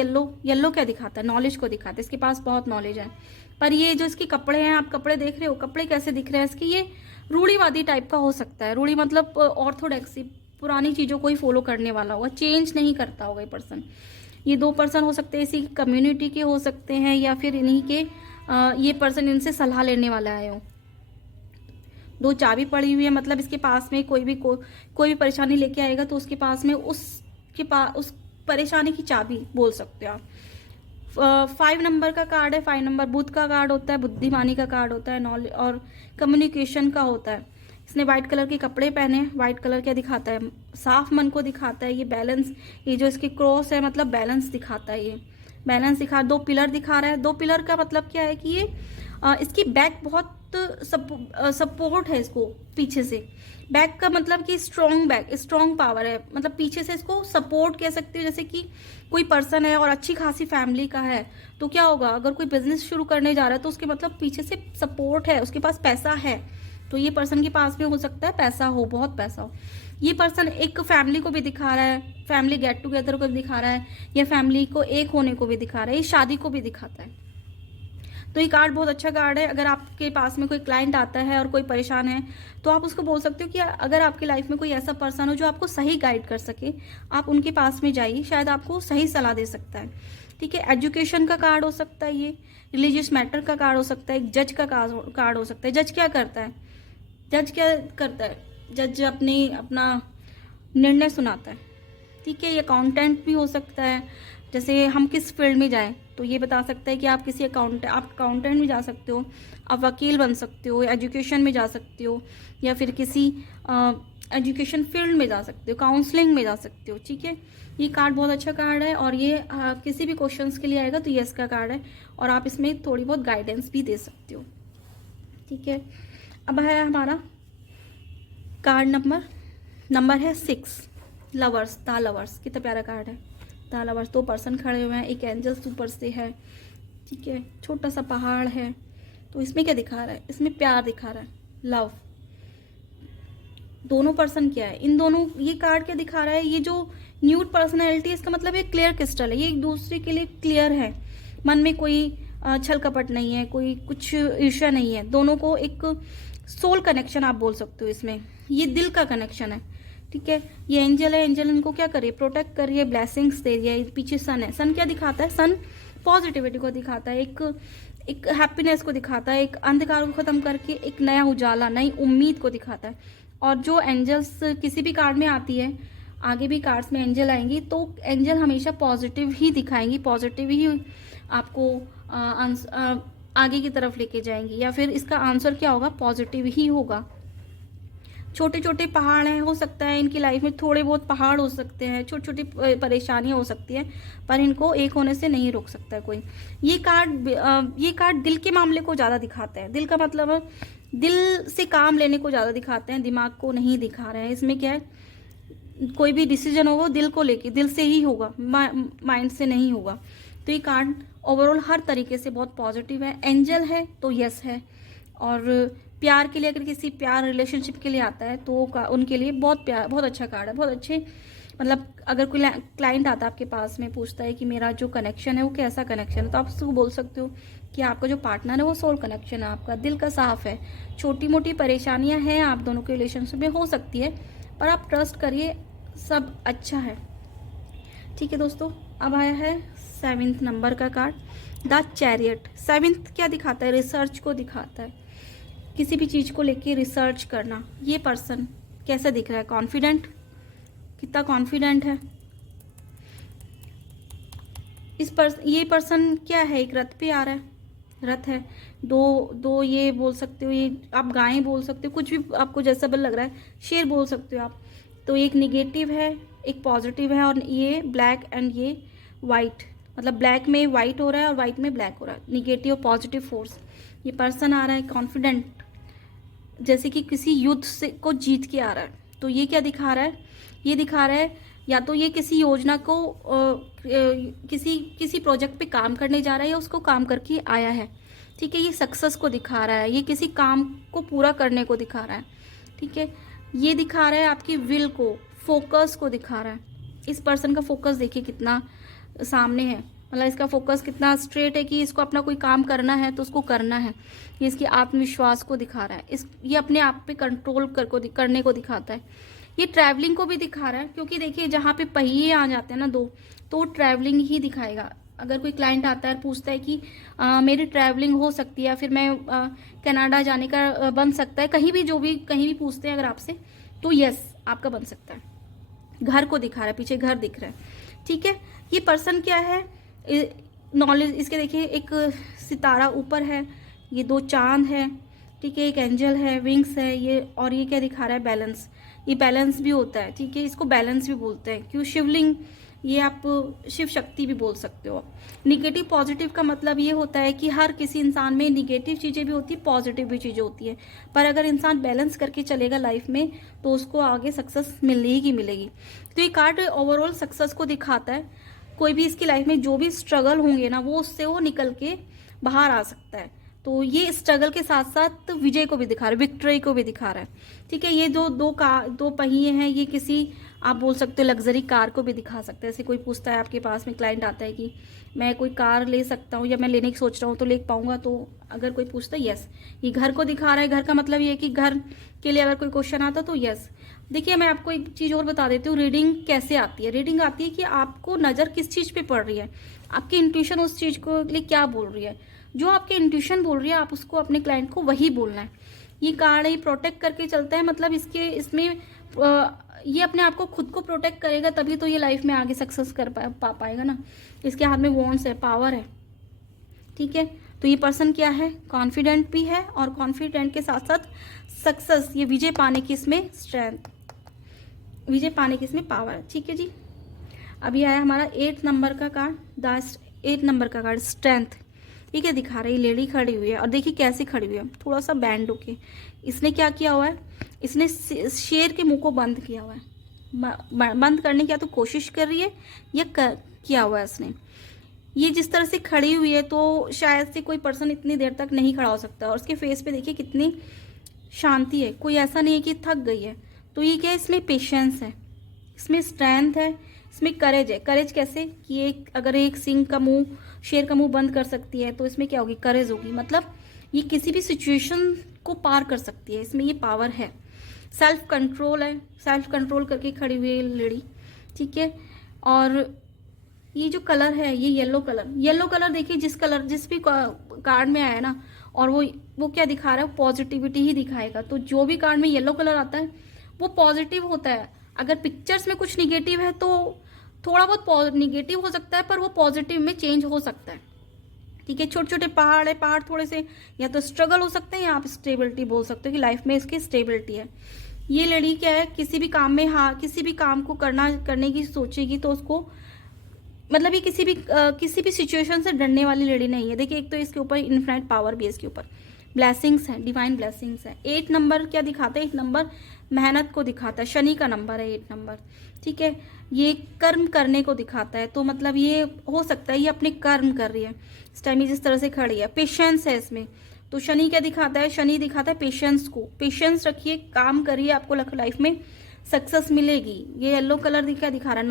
येलो क्या दिखाता है, नॉलेज को दिखाता है। इसके पास बहुत नॉलेज है। पर ये जो इसके कपड़े हैं, आप कपड़े देख रहे हो, कपड़े कैसे दिख रहे हैं इसके, ये रूढ़ीवादी टाइप का हो सकता है। रूढ़ी मतलब ऑर्थोडॉक्सी, पुरानी चीज़ों को ही फॉलो करने वाला होगा, चेंज नहीं करता होगा ये पर्सन। ये 2 पर्सन हो सकते हैं, इसी कम्युनिटी के हो सकते हैं, या फिर इन्हीं के ये पर्सन इनसे सलाह लेने वाला आए हो। 2 चाबी पड़ी हुई है, मतलब इसके पास में कोई भी परेशानी लेके आएगा तो उसके पास में उस परेशानी की चाबी बोल सकते हो आप। 5 नंबर का कार्ड है। 5 नंबर बुध का कार्ड होता है, बुद्धिमानी का कार्ड होता है, नॉलेज और कम्युनिकेशन का होता है। इसने व्हाइट कलर के कपड़े पहने हैं। व्हाइट कलर क्या दिखाता है, साफ मन को दिखाता है। ये बैलेंस, ये जो इसके क्रॉस है मतलब बैलेंस दिखाता है। ये बैलेंस दिखा, 2 पिलर दिखा रहा है। 2 पिलर का मतलब क्या है कि ये इसकी बैक बहुत सपोर्ट है इसको पीछे से। बैक का मतलब कि स्ट्रॉन्ग पावर है, मतलब पीछे से इसको सपोर्ट कह सकते हो। जैसे कि कोई पर्सन है और अच्छी खासी फैमिली का है तो क्या होगा, अगर कोई बिजनेस शुरू करने जा रहा है तो उसके मतलब पीछे से सपोर्ट है, उसके पास पैसा है। तो ये पर्सन के पास में हो सकता है पैसा हो, बहुत पैसा हो। ये पर्सन एक फैमिली को भी दिखा रहा है, फैमिली गेट टुगेदर को भी दिखा रहा है, या फैमिली को एक होने को भी दिखा रहा है, ये शादी को भी दिखाता है। तो ये कार्ड बहुत अच्छा कार्ड है। अगर आपके पास में कोई क्लाइंट आता है और कोई परेशान है तो आप उसको बोल सकते हो कि अगर आपकी लाइफ में कोई ऐसा पर्सन हो जो आपको सही गाइड कर सके, आप उनके पास में जाइए, शायद आपको सही सलाह दे सकता है। ठीक है, एजुकेशन का कार्ड हो सकता है, ये रिलीजियस मैटर का कार्ड हो सकता है, जज का कार्ड हो सकता है। जज क्या करता है, जज अपना निर्णय सुनाता है। ठीक है, ये अकाउंटेंट भी हो सकता है, जैसे हम किस फील्ड में जाएं तो ये बता सकता है कि आप आप अकाउंटेंट में जा सकते हो, आप वकील बन सकते हो, एजुकेशन में जा सकते हो, या फिर किसी एजुकेशन फील्ड में जा सकते हो, काउंसलिंग में जा सकते हो। ठीक है, ये कार्ड बहुत अच्छा कार्ड है और ये किसी भी क्वेश्चंस के लिए आएगा तो यस का कार्ड है और आप इसमें थोड़ी बहुत गाइडेंस भी दे सकते हो। ठीक है, अब है हमारा कार्ड नंबर है 6, लवर्स। द लवर्स कितना प्यारा कार्ड है। द लवर्स, 2 पर्सन खड़े हुए हैं, एक एंजल्स ऊपर से है। ठीक है, छोटा सा पहाड़ है। तो इसमें क्या दिखा रहा है, इसमें प्यार दिखा रहा है, लव। दोनों पर्सन क्या है, इन दोनों, ये कार्ड क्या दिखा रहा है, ये जो न्यूड पर्सनैलिटी, इसका मतलब एक क्लियर क्रिस्टल है, ये एक दूसरे के लिए क्लियर है। मन में कोई छल कपट नहीं है, कोई कुछ ईर्ष्या नहीं है। दोनों को एक सोल कनेक्शन आप बोल सकते हो इसमें, ये दिल का कनेक्शन है। ठीक है, ये एंजल है, एंजल इनको क्या करे, प्रोटेक्ट कर रही है, ब्लेसिंग्स दे रही है। पीछे सन है, सन क्या दिखाता है, सन पॉजिटिविटी को दिखाता है, एक हैप्पीनेस को दिखाता है, एक अंधकार को खत्म करके एक नया उजाला, नई उम्मीद को दिखाता है। और जो एंजल्स किसी भी कार्ड में आती है, आगे भी कार्ड्स में एंजल आएंगी तो एंजल हमेशा पॉजिटिव ही दिखाएंगी, पॉजिटिव ही आपको आगे की तरफ लेके जाएंगी, या फिर इसका आंसर क्या होगा, पॉजिटिव ही होगा। छोटे छोटे पहाड़ हैं, हो सकता है इनकी लाइफ में थोड़े बहुत पहाड़ हो सकते हैं, छोटी छोटी परेशानियां हो सकती हैं, पर इनको एक होने से नहीं रोक सकता है कोई। ये कार्ड दिल के मामले को ज़्यादा दिखाता है। दिल का मतलब दिल से काम लेने को ज़्यादा दिखाते हैं, दिमाग को नहीं दिखा रहे हैं। इसमें क्या है, कोई भी डिसीजन होगा दिल को लेके, दिल से ही होगा, माइंड से नहीं होगा। तो ये कार्ड ओवरऑल हर तरीके से बहुत पॉजिटिव है। एंजल है तो यस है, और प्यार के लिए, अगर किसी प्यार रिलेशनशिप के लिए आता है तो उनके लिए बहुत अच्छा कार्ड है, बहुत अच्छे। मतलब अगर कोई क्लाइंट आता है आपके पास में, पूछता है कि मेरा जो कनेक्शन है वो कैसा कनेक्शन है, तो आप उसको बोल सकते हो कि आपका जो पार्टनर है वो सोल कनेक्शन है, आपका दिल का साफ है। छोटी मोटी परेशानियां हैं आप दोनों के रिलेशनशिप में, हो सकती है, पर आप ट्रस्ट करिए, सब अच्छा है। ठीक है दोस्तों, अब आया है 7th नंबर का कार्ड, द चैरियट। 7th क्या दिखाता है? रिसर्च को दिखाता है, किसी भी चीज़ को लेके रिसर्च करना। ये पर्सन कैसा दिख रहा है? कॉन्फिडेंट, कितना कॉन्फिडेंट है ये पर्सन क्या है? एक रथ पे आ रहा है, रथ है, दो ये बोल सकते हो, ये आप गायें बोल सकते हो, कुछ भी आपको जैसा भी लग रहा है, शेर बोल सकते हो आप। तो एक निगेटिव है, एक पॉजिटिव है, और ये ब्लैक एंड ये वाइट, मतलब ब्लैक में वाइट हो रहा है और वाइट में ब्लैक हो रहा है, निगेटिव पॉजिटिव फोर्स। ये पर्सन आ रहा है कॉन्फिडेंट, जैसे कि किसी युद्ध से को जीत के आ रहा है। तो ये क्या दिखा रहा है? ये दिखा रहा है या तो ये किसी योजना को किसी प्रोजेक्ट पे काम करने जा रहा है या उसको काम करके आया है, ठीक है। ये सक्सेस को दिखा रहा है, ये किसी काम को पूरा करने को दिखा रहा है, ठीक है। ये दिखा रहा है आपकी विल को, फोकस को दिखा रहा है। इस पर्सन का फोकस देखिए कितना सामने है, मतलब इसका फोकस कितना स्ट्रेट है कि इसको अपना कोई काम करना है तो उसको करना है। ये इसके आत्मविश्वास को दिखा रहा है, ये अपने आप पे कंट्रोल करने को दिखाता है। ये ट्रैवलिंग को भी दिखा रहा है, क्योंकि देखिए जहाँ पे पहिए आ जाते हैं ना दो, तो ट्रैवलिंग ही दिखाएगा। अगर कोई क्लाइंट आता है और पूछता है कि मेरी ट्रैवलिंग हो सकती है या फिर मैं कनाडा जाने का बन सकता है, कहीं भी पूछते हैं अगर आपसे, तो यस आपका बन सकता है। घर को दिखा रहा है, पीछे घर दिख रहा है, ठीक है। ये पर्सन क्या है? नॉलेज, इसके देखिए एक सितारा ऊपर है, ये दो चांद है, ठीक है, एक एंजल है, विंग्स है ये, और ये क्या दिखा रहा है? बैलेंस। ये बैलेंस भी होता है, ठीक है, इसको बैलेंस भी बोलते हैं। क्यों? शिवलिंग, ये आप शिव शक्ति भी बोल सकते हो। निगेटिव पॉजिटिव का मतलब ये होता है कि हर किसी इंसान में निगेटिव चीज़ें भी होती है, पॉजिटिव भी चीज़ें होती है, पर अगर इंसान बैलेंस करके चलेगा लाइफ में तो उसको आगे सक्सेस मिलेगी मिलेगी। तो ये कार्ड ओवरऑल सक्सेस को दिखाता है। कोई भी इसकी लाइफ में जो भी स्ट्रगल होंगे ना, वो उससे वो निकल के बाहर आ सकता है। तो ये स्ट्रगल के साथ साथ विजय को भी दिखा रहा है, विक्ट्री को भी दिखा रहा है, ठीक है। ये दो पहिए हैं, ये किसी आप बोल सकते हो लग्जरी कार को भी दिखा सकते हैं। ऐसे कोई पूछता है आपके पास में, क्लाइंट आता है कि मैं कोई कार ले सकता हूँ या मैं लेने की सोच रहा हूँ तो ले पाऊंगा, तो अगर कोई पूछता है यस। ये घर को दिखा रहा है, घर का मतलब ये है कि घर के लिए अगर कोई क्वेश्चन आता तो यस। देखिए मैं आपको एक चीज़ और बता देती हूँ, रीडिंग कैसे आती है। रीडिंग आती है कि आपको नज़र किस चीज़ पे पड़ रही है, आपकी इंट्यूशन उस चीज़ को लिए क्या बोल रही है। जो आपकी इंट्यूशन बोल रही है आप उसको अपने क्लाइंट को वही बोलना है। ये कार्ड ये प्रोटेक्ट करके चलता है, मतलब इसमें ये अपने आप को खुद को प्रोटेक्ट करेगा, तभी तो ये लाइफ में आगे सक्सेस कर पाएगा ना। इसके हाथ में वॉन्ड्स है, पावर है, ठीक है। तो ये पर्सन क्या है? कॉन्फिडेंट भी है, और कॉन्फिडेंट के साथ साथ सक्सेस, ये विजय पाने की इसमें स्ट्रेंथ, विजय पाने की इसमें पावर है, ठीक है जी। अभी आया हमारा 8 नंबर का कार्ड, 8 नंबर का कार्ड स्ट्रेंथ। ये क्या दिखा रही है? लेडी खड़ी हुई है, और देखिए कैसे खड़ी हुई है, थोड़ा सा बैंड होके। इसने क्या किया हुआ है? इसने शेर के मुंह को बंद किया हुआ है। बंद करने की या तो कोशिश कर रही है या किया हुआ है इसने। ये जिस तरह से खड़ी हुई है तो शायद से कोई पर्सन इतनी देर तक नहीं खड़ा हो सकता, और उसके फेस पे देखिए कितनी शांति है, कोई ऐसा नहीं है कि थक गई है। तो ये क्या है? इसमें पेशेंस है, इसमें स्ट्रेंथ है, इसमें करेज है। करेज कैसे कि अगर एक सिंह का मुंह, शेर का मुंह बंद कर सकती है तो इसमें क्या होगी? करेज होगी, मतलब ये किसी भी सिचुएशन को पार कर सकती है, इसमें ये पावर है। सेल्फ कंट्रोल है, सेल्फ कंट्रोल करके खड़ी हुई है लेडी, ठीक है। और ये जो कलर है ये येलो कलर देखिए, जिस भी कार्ड में आया ना, और वो क्या दिखा रहा है? पॉजिटिविटी ही दिखाएगा। तो जो भी कार्ड में येलो कलर आता है वो पॉजिटिव होता है। अगर पिक्चर्स में कुछ निगेटिव है तो थोड़ा बहुत निगेटिव हो सकता है, पर वो पॉजिटिव में चेंज हो सकता है, ठीक है। छोटे छोटे पहाड़ है, पहाड़ थोड़े से या तो स्ट्रगल हो सकते हैं या आप स्टेबिलिटी बोल सकते हो कि लाइफ में इसकी स्टेबिलिटी है। ये लड़ी क्या है? किसी भी काम में, हाँ, किसी भी काम को करने की सोचेगी तो उसको, मतलब ये किसी भी सिचुएशन से डरने वाली लड़ी नहीं है। देखिए एक तो इसके ऊपर इनफाइनाइट पावर भी है, इसके ऊपर ब्लेसिंग्स है, डिवाइन ब्लेसिंग्स है। 8 नंबर क्या दिखाता है? 8 नंबर मेहनत को दिखाता है, शनि का नंबर है 8 नंबर, ठीक है। ये कर्म करने को दिखाता है, तो मतलब ये हो सकता है ये अपने कर्म कर रही है इस टाइम, जिस तरह से खड़ी है। पेशेंस है इसमें, तो शनि क्या दिखाता है? शनि दिखाता है पेशेंस को। पेशेंस रखिए, काम करिए, आपको लाइफ में सक्सेस मिलेगी। ये येलो कलर दिखा रहा है,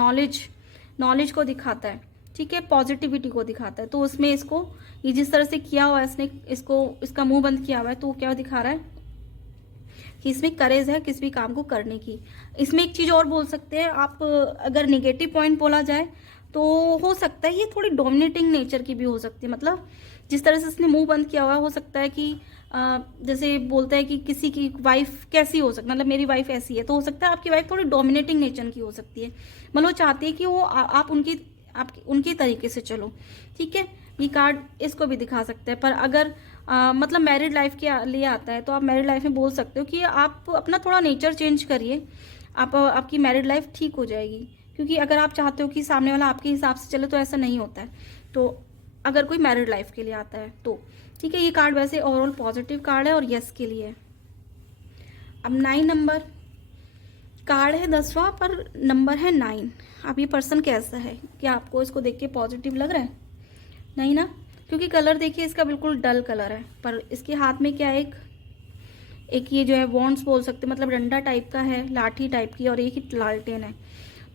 नॉलेज को दिखाता है, ठीक है, पॉजिटिविटी को दिखाता है। तो उसमें इसको ये जिस तरह से किया हुआ है इसने, इसका मुंह बंद किया हुआ है, तो क्या दिखा रहा है कि इसमें करेज है किसी भी काम को करने की। इसमें एक चीज़ और बोल सकते हैं आप, अगर निगेटिव पॉइंट बोला जाए तो हो सकता है ये थोड़ी डोमिनेटिंग नेचर की भी हो सकती है, मतलब जिस तरह से इसने मुंह बंद किया हुआ है, हो सकता है कि जैसे बोलता है कि किसी की वाइफ कैसी हो सकती है, मतलब मेरी वाइफ ऐसी है, तो हो सकता है आपकी वाइफ थोड़ी डोमिनेटिंग नेचर की हो सकती है, मतलब वो चाहती है कि वो आप उनकी तरीके से चलो, ठीक है। ये कार्ड इसको भी दिखा सकता है। पर अगर मतलब मैरिड लाइफ के लिए आता है तो आप मैरिड लाइफ में बोल सकते हो कि आप अपना थोड़ा नेचर चेंज करिए, आपकी मैरिड लाइफ ठीक हो जाएगी। क्योंकि अगर आप चाहते हो कि सामने वाला आपके हिसाब से चले तो ऐसा नहीं होता है। तो अगर कोई मैरिड लाइफ के लिए आता है तो ठीक है। ये कार्ड वैसे ओवरऑल पॉजिटिव कार्ड है और यस के लिए। अब 9 नंबर कार्ड है 10वां, पर नंबर है 9। अब ये पर्सन कैसा है, क्या आपको इसको देख के पॉजिटिव लग रहा है? नहीं ना, क्योंकि कलर देखिए इसका बिल्कुल डल कलर है। पर इसके हाथ में क्या है, एक ये जो है वॉन्ड्स बोल सकते, मतलब डंडा टाइप का है, लाठी टाइप की, और एक ही लालटेन है।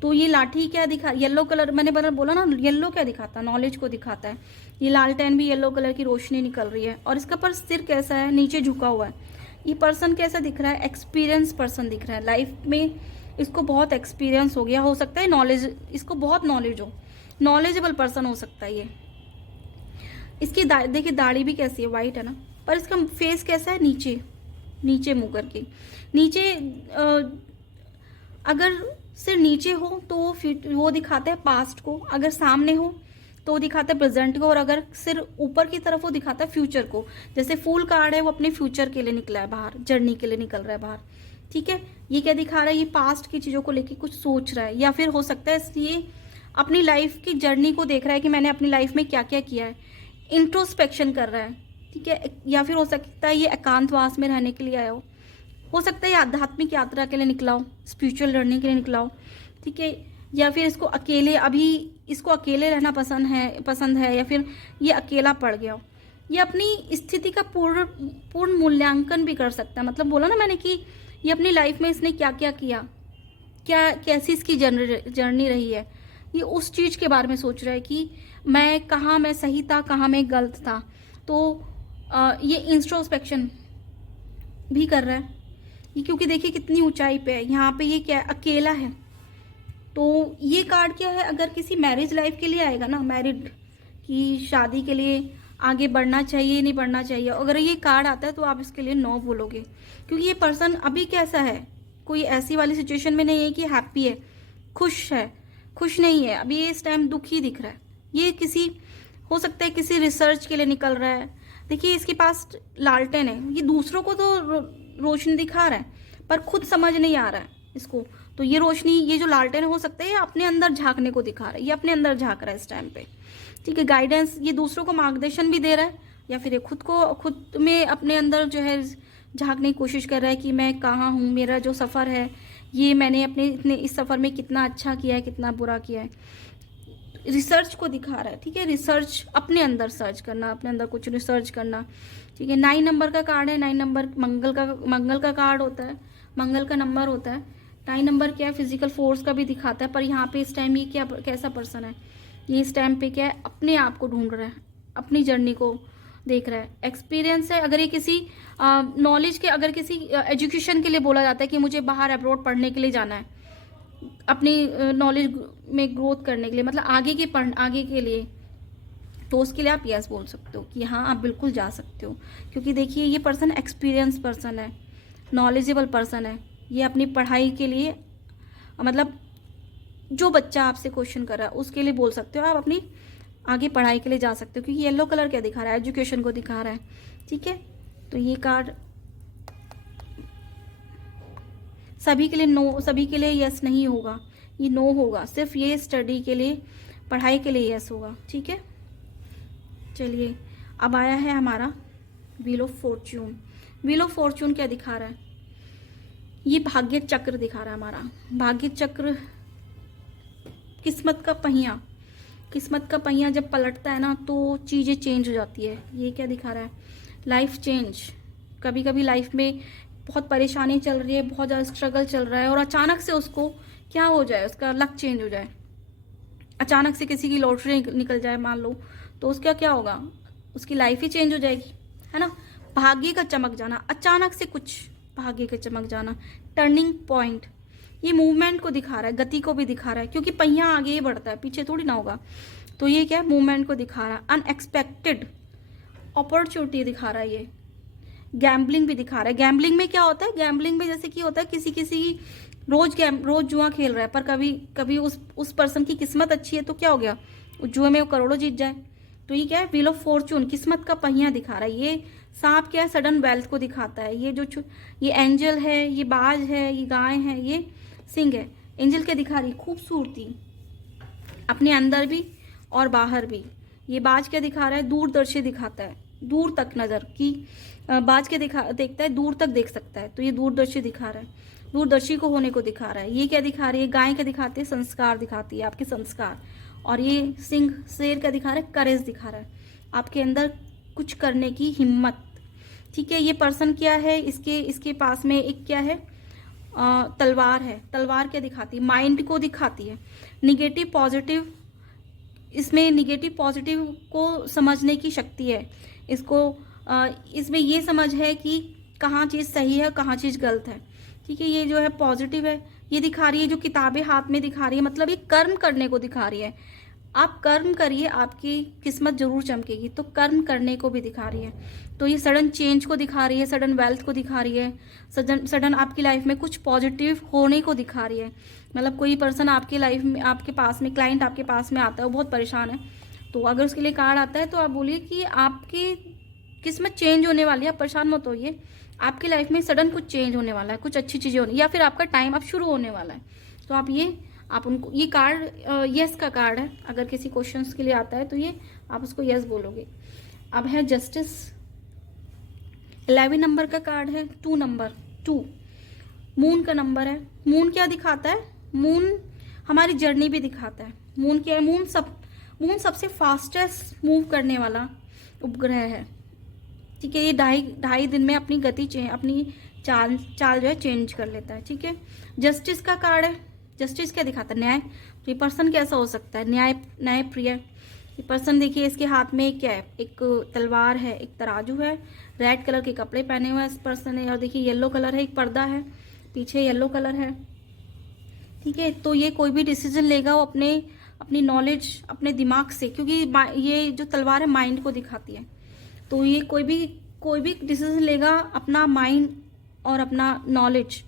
तो ये लाठी क्या दिखा, येलो कलर, मैंने बोला ना येलो क्या दिखाता है, नॉलेज को दिखाता है। ये लालटेन भी येलो कलर की रोशनी निकल रही है। और इसका पर सिर कैसा है, नीचे झुका हुआ है। ये पर्सन कैसा दिख रहा है, एक्सपीरियंस पर्सन दिख रहा है। लाइफ में इसको बहुत एक्सपीरियंस हो गया, हो सकता है नॉलेज, इसको बहुत नॉलेज हो, नॉलेजेबल पर्सन हो सकता है ये। इसकी देखिए दाढ़ी भी कैसी है, वाइट है ना। पर इसका फेस कैसा है, नीचे नीचे मुंह करके, नीचे अगर सिर नीचे हो तो वो दिखाता है पास्ट को, अगर सामने हो तो वो दिखाता है प्रेजेंट को, और अगर सिर ऊपर की तरफ वो दिखाता है फ्यूचर को। जैसे फूल कार्ड है, वो अपने फ्यूचर के लिए निकला है बाहर, जर्नी के लिए निकल रहा है बाहर, ठीक है। ये क्या दिखा रहा है, ये पास्ट की चीज़ों को लेके कुछ सोच रहा है, या फिर हो सकता है ये अपनी लाइफ की जर्नी को देख रहा है कि मैंने अपनी लाइफ में क्या क्या किया है, इंट्रोस्पेक्शन कर रहा है, ठीक है। या फिर हो सकता है ये एकांतवास में रहने के लिए आया हो सकता है ये आध्यात्मिक यात्रा के लिए निकला हो, स्पिरिचुअल लर्निंग के लिए निकला हो, ठीक है। या फिर इसको अकेले रहना पसंद है, या फिर ये अकेला पड़ गया हो। ये अपनी स्थिति का पूर्ण मूल्यांकन भी कर सकता है, मतलब बोला ना मैंने कि ये अपनी लाइफ में इसने क्या क्या किया, कैसी इसकी जर्नी रही है, ये उस चीज़ के बारे में सोच रहा है कि कहाँ मैं सही था, कहाँ मैं गलत था। तो ये इंट्रोस्पेक्शन भी कर रहा है ये, क्योंकि देखिए कितनी ऊंचाई पे है, यहाँ पे ये क्या है, अकेला है। तो ये कार्ड क्या है, अगर किसी मैरिज लाइफ के लिए आएगा ना, मैरिड की शादी के लिए आगे बढ़ना चाहिए नहीं बढ़ना चाहिए, अगर ये कार्ड आता है तो आप इसके लिए नो बोलोगे। क्योंकि ये पर्सन अभी कैसा है, कोई ऐसी वाली सिचुएशन में नहीं है कि हैप्पी है, खुश नहीं है अभी, ये इस टाइम दुखी दिख रहा है। ये हो सकता है किसी रिसर्च के लिए निकल रहा है। देखिए इसके पास लालटेन है, ये दूसरों को तो रोशनी दिखा रहा है पर खुद समझ नहीं आ रहा है इसको। तो ये रोशनी, ये जो लालटेन हो सकता है ये अपने अंदर झांकने को दिखा रहा है, ये अपने अंदर झांक रहा है इस टाइम पे, ठीक है। गाइडेंस, ये दूसरों को मार्गदर्शन भी दे रहा है, या फिर ये खुद में अपने अंदर जो है झांकने की कोशिश कर रहा है कि मैं कहाँ हूँ, मेरा जो सफ़र है ये मैंने अपने इस सफ़र में कितना अच्छा किया है, कितना बुरा किया है। रिसर्च को दिखा रहा है, ठीक है। रिसर्च, अपने अंदर सर्च करना, अपने अंदर कुछ रिसर्च करना, ठीक है। 9 नंबर का कार्ड है। 9 नंबर मंगल का कार्ड होता है, मंगल का नंबर होता है। 9 नंबर क्या है, फिजिकल फोर्स का भी दिखाता है। पर यहाँ पे इस टाइम ये कैसा पर्सन है, ये इस टाइम पे क्या है, अपने आप को ढूंढ रहा है, अपनी जर्नी को देख रहा है। एक्सपीरियंस है, अगर ये किसी नॉलेज के, अगर किसी एजुकेशन के लिए बोला जाता है कि मुझे बाहर अब्रॉड पढ़ने के लिए जाना है, अपनी नॉलेज में ग्रोथ करने के लिए, मतलब आगे के लिए, तो उसके लिए आप यस बोल सकते हो कि हाँ आप बिल्कुल जा सकते हो। क्योंकि देखिए ये पर्सन एक्सपीरियंस पर्सन है, नॉलेजेबल पर्सन है। ये अपनी पढ़ाई के लिए, मतलब जो बच्चा आपसे क्वेश्चन कर रहा है उसके लिए बोल सकते हो, आप अपनी आगे पढ़ाई के लिए जा सकते हो। क्योंकि येलो कलर क्या दिखा रहा है, एजुकेशन को दिखा रहा है, ठीक है। तो ये कार्ड सभी के लिए नो, सभी के लिए यस नहीं होगा, ये नो होगा। सिर्फ ये स्टडी के लिए, पढ़ाई के लिए यस होगा, ठीक है। चलिए अब आया है हमारा wheel of Fortune. Wheel of Fortune क्या दिखा रहा है, ये भाग्य चक्र दिखा रहा है हमारा। भाग्य चक्र किस्मत का पहिया, किस्मत का पहिया जब पलटता है ना तो चीज़ें चेंज हो जाती है। ये क्या दिखा रहा है, लाइफ चेंज। कभी कभी लाइफ में बहुत परेशानी चल रही है, बहुत ज़्यादा स्ट्रगल चल रहा है, और अचानक से उसको क्या हो जाए, उसका लक चेंज हो जाए। अचानक से किसी की लॉटरी निकल जाए मान लो, तो उसका क्या होगा, उसकी लाइफ ही चेंज हो जाएगी, है ना। भाग्य का चमक जाना, अचानक से कुछ भाग्य का चमक जाना, टर्निंग पॉइंट। ये मूवमेंट को दिखा रहा है, गति को भी दिखा रहा है, क्योंकि पहिया आगे ही बढ़ता है, पीछे थोड़ी ना होगा। तो ये क्या है, मूवमेंट को दिखा रहा है। अनएक्सपेक्टेड अपॉर्चुनिटी दिखा रहा है ये। गैम्बलिंग भी दिखा रहा है। गैम्बलिंग में क्या होता है, गैम्बलिंग में जैसे कि होता है किसी रोज जुआ खेल रहा है, पर कभी कभी उस पर्सन की किस्मत अच्छी है तो क्या हो गया, उस जुए में वो करोड़ों जीत जाए। तो ये क्या है, व्हील ऑफ फॉर्चून, किस्मत का पहिया दिखा रहा है। ये सांप क्या है, सडन वेल्थ को दिखाता है। ये एंजल है, ये बाज है, ये गाय है, ये सिंह है। एंजल क्या दिखा रही, खूबसूरती अपने अंदर भी और बाहर भी। ये बाज क्या दिखा रहा है, दूरदर्शी दिखाता है, दूर तक नज़र की। बाज क्या देखता है, दूर तक देख सकता है, तो ये दूरदर्शी दिखा रहा है, दूरदर्शी को होने को दिखा रहा है। ये क्या दिखा रही है, गाय क्या दिखाती है, संस्कार दिखाती है, आपके संस्कार। और ये सिंह शेर क्या दिखा रहा है, करेज दिखा रहा है, आपके अंदर कुछ करने की हिम्मत। ठीक है, ये पर्सन क्या है, इसके पास में एक क्या है, तलवार है। तलवार क्या दिखाती है, माइंड को दिखाती है। निगेटिव पॉजिटिव, इसमें निगेटिव पॉजिटिव को समझने की शक्ति है। इसमें ये समझ है कि कहाँ चीज़ सही है, कहाँ चीज़ गलत है। ठीक है, ये जो है पॉजिटिव है। ये दिखा रही है, जो किताबें हाथ में दिखा रही है, मतलब ये कर्म करने को दिखा रही है। आप कर्म करिए, आपकी किस्मत जरूर चमकेगी। तो कर्म करने को भी दिखा रही है। तो ये सडन चेंज को दिखा रही है, सडन वेल्थ को दिखा रही है, सडन आपकी लाइफ में कुछ पॉजिटिव होने को दिखा रही है। मतलब कोई पर्सन आपके लाइफ में, आपके पास में, क्लाइंट आपके पास में आता है, वो बहुत परेशान है, तो अगर उसके लिए कार्ड आता है तो आप बोलिए कि आपकी किस्मत चेंज होने वाली है, आप परेशान मत होइए। आपकी लाइफ में सडन कुछ चेंज होने वाला है, कुछ अच्छी चीज़ें होने, या फिर आपका टाइम अब शुरू होने वाला है। तो आप उनको, ये कार्ड यस का कार्ड है। अगर किसी क्वेश्चंस के लिए आता है तो ये आप उसको यस बोलोगे। अब है जस्टिस, 11 नंबर का कार्ड है, 2 नंबर 2 मून का नंबर है। मून क्या दिखाता है, मून हमारी जर्नी भी दिखाता है। मून क्या है, मून सबसे फास्टेस्ट मूव करने वाला उपग्रह है। ठीक है, ये ढाई दिन में अपनी गति अपनी चाल जो है चेंज कर लेता है। ठीक है, जस्टिस का कार्ड है। जस्टिस क्या दिखाता है, न्याय। तो ये पर्सन कैसा हो सकता है, न्याय प्रिय। ये पर्सन देखिए, इसके हाथ में क्या है, एक तलवार है, एक तराजू है, रेड कलर के कपड़े पहने हुए हैं इस पर्सन ने, और देखिए येलो कलर है, एक पर्दा है पीछे, येलो कलर है। ठीक है, तो ये कोई भी डिसीजन लेगा वो अपनी नॉलेज, अपने दिमाग से, क्योंकि ये जो तलवार है माइंड को दिखाती है। तो ये कोई भी डिसीजन लेगा अपना माइंड और अपना नॉलेज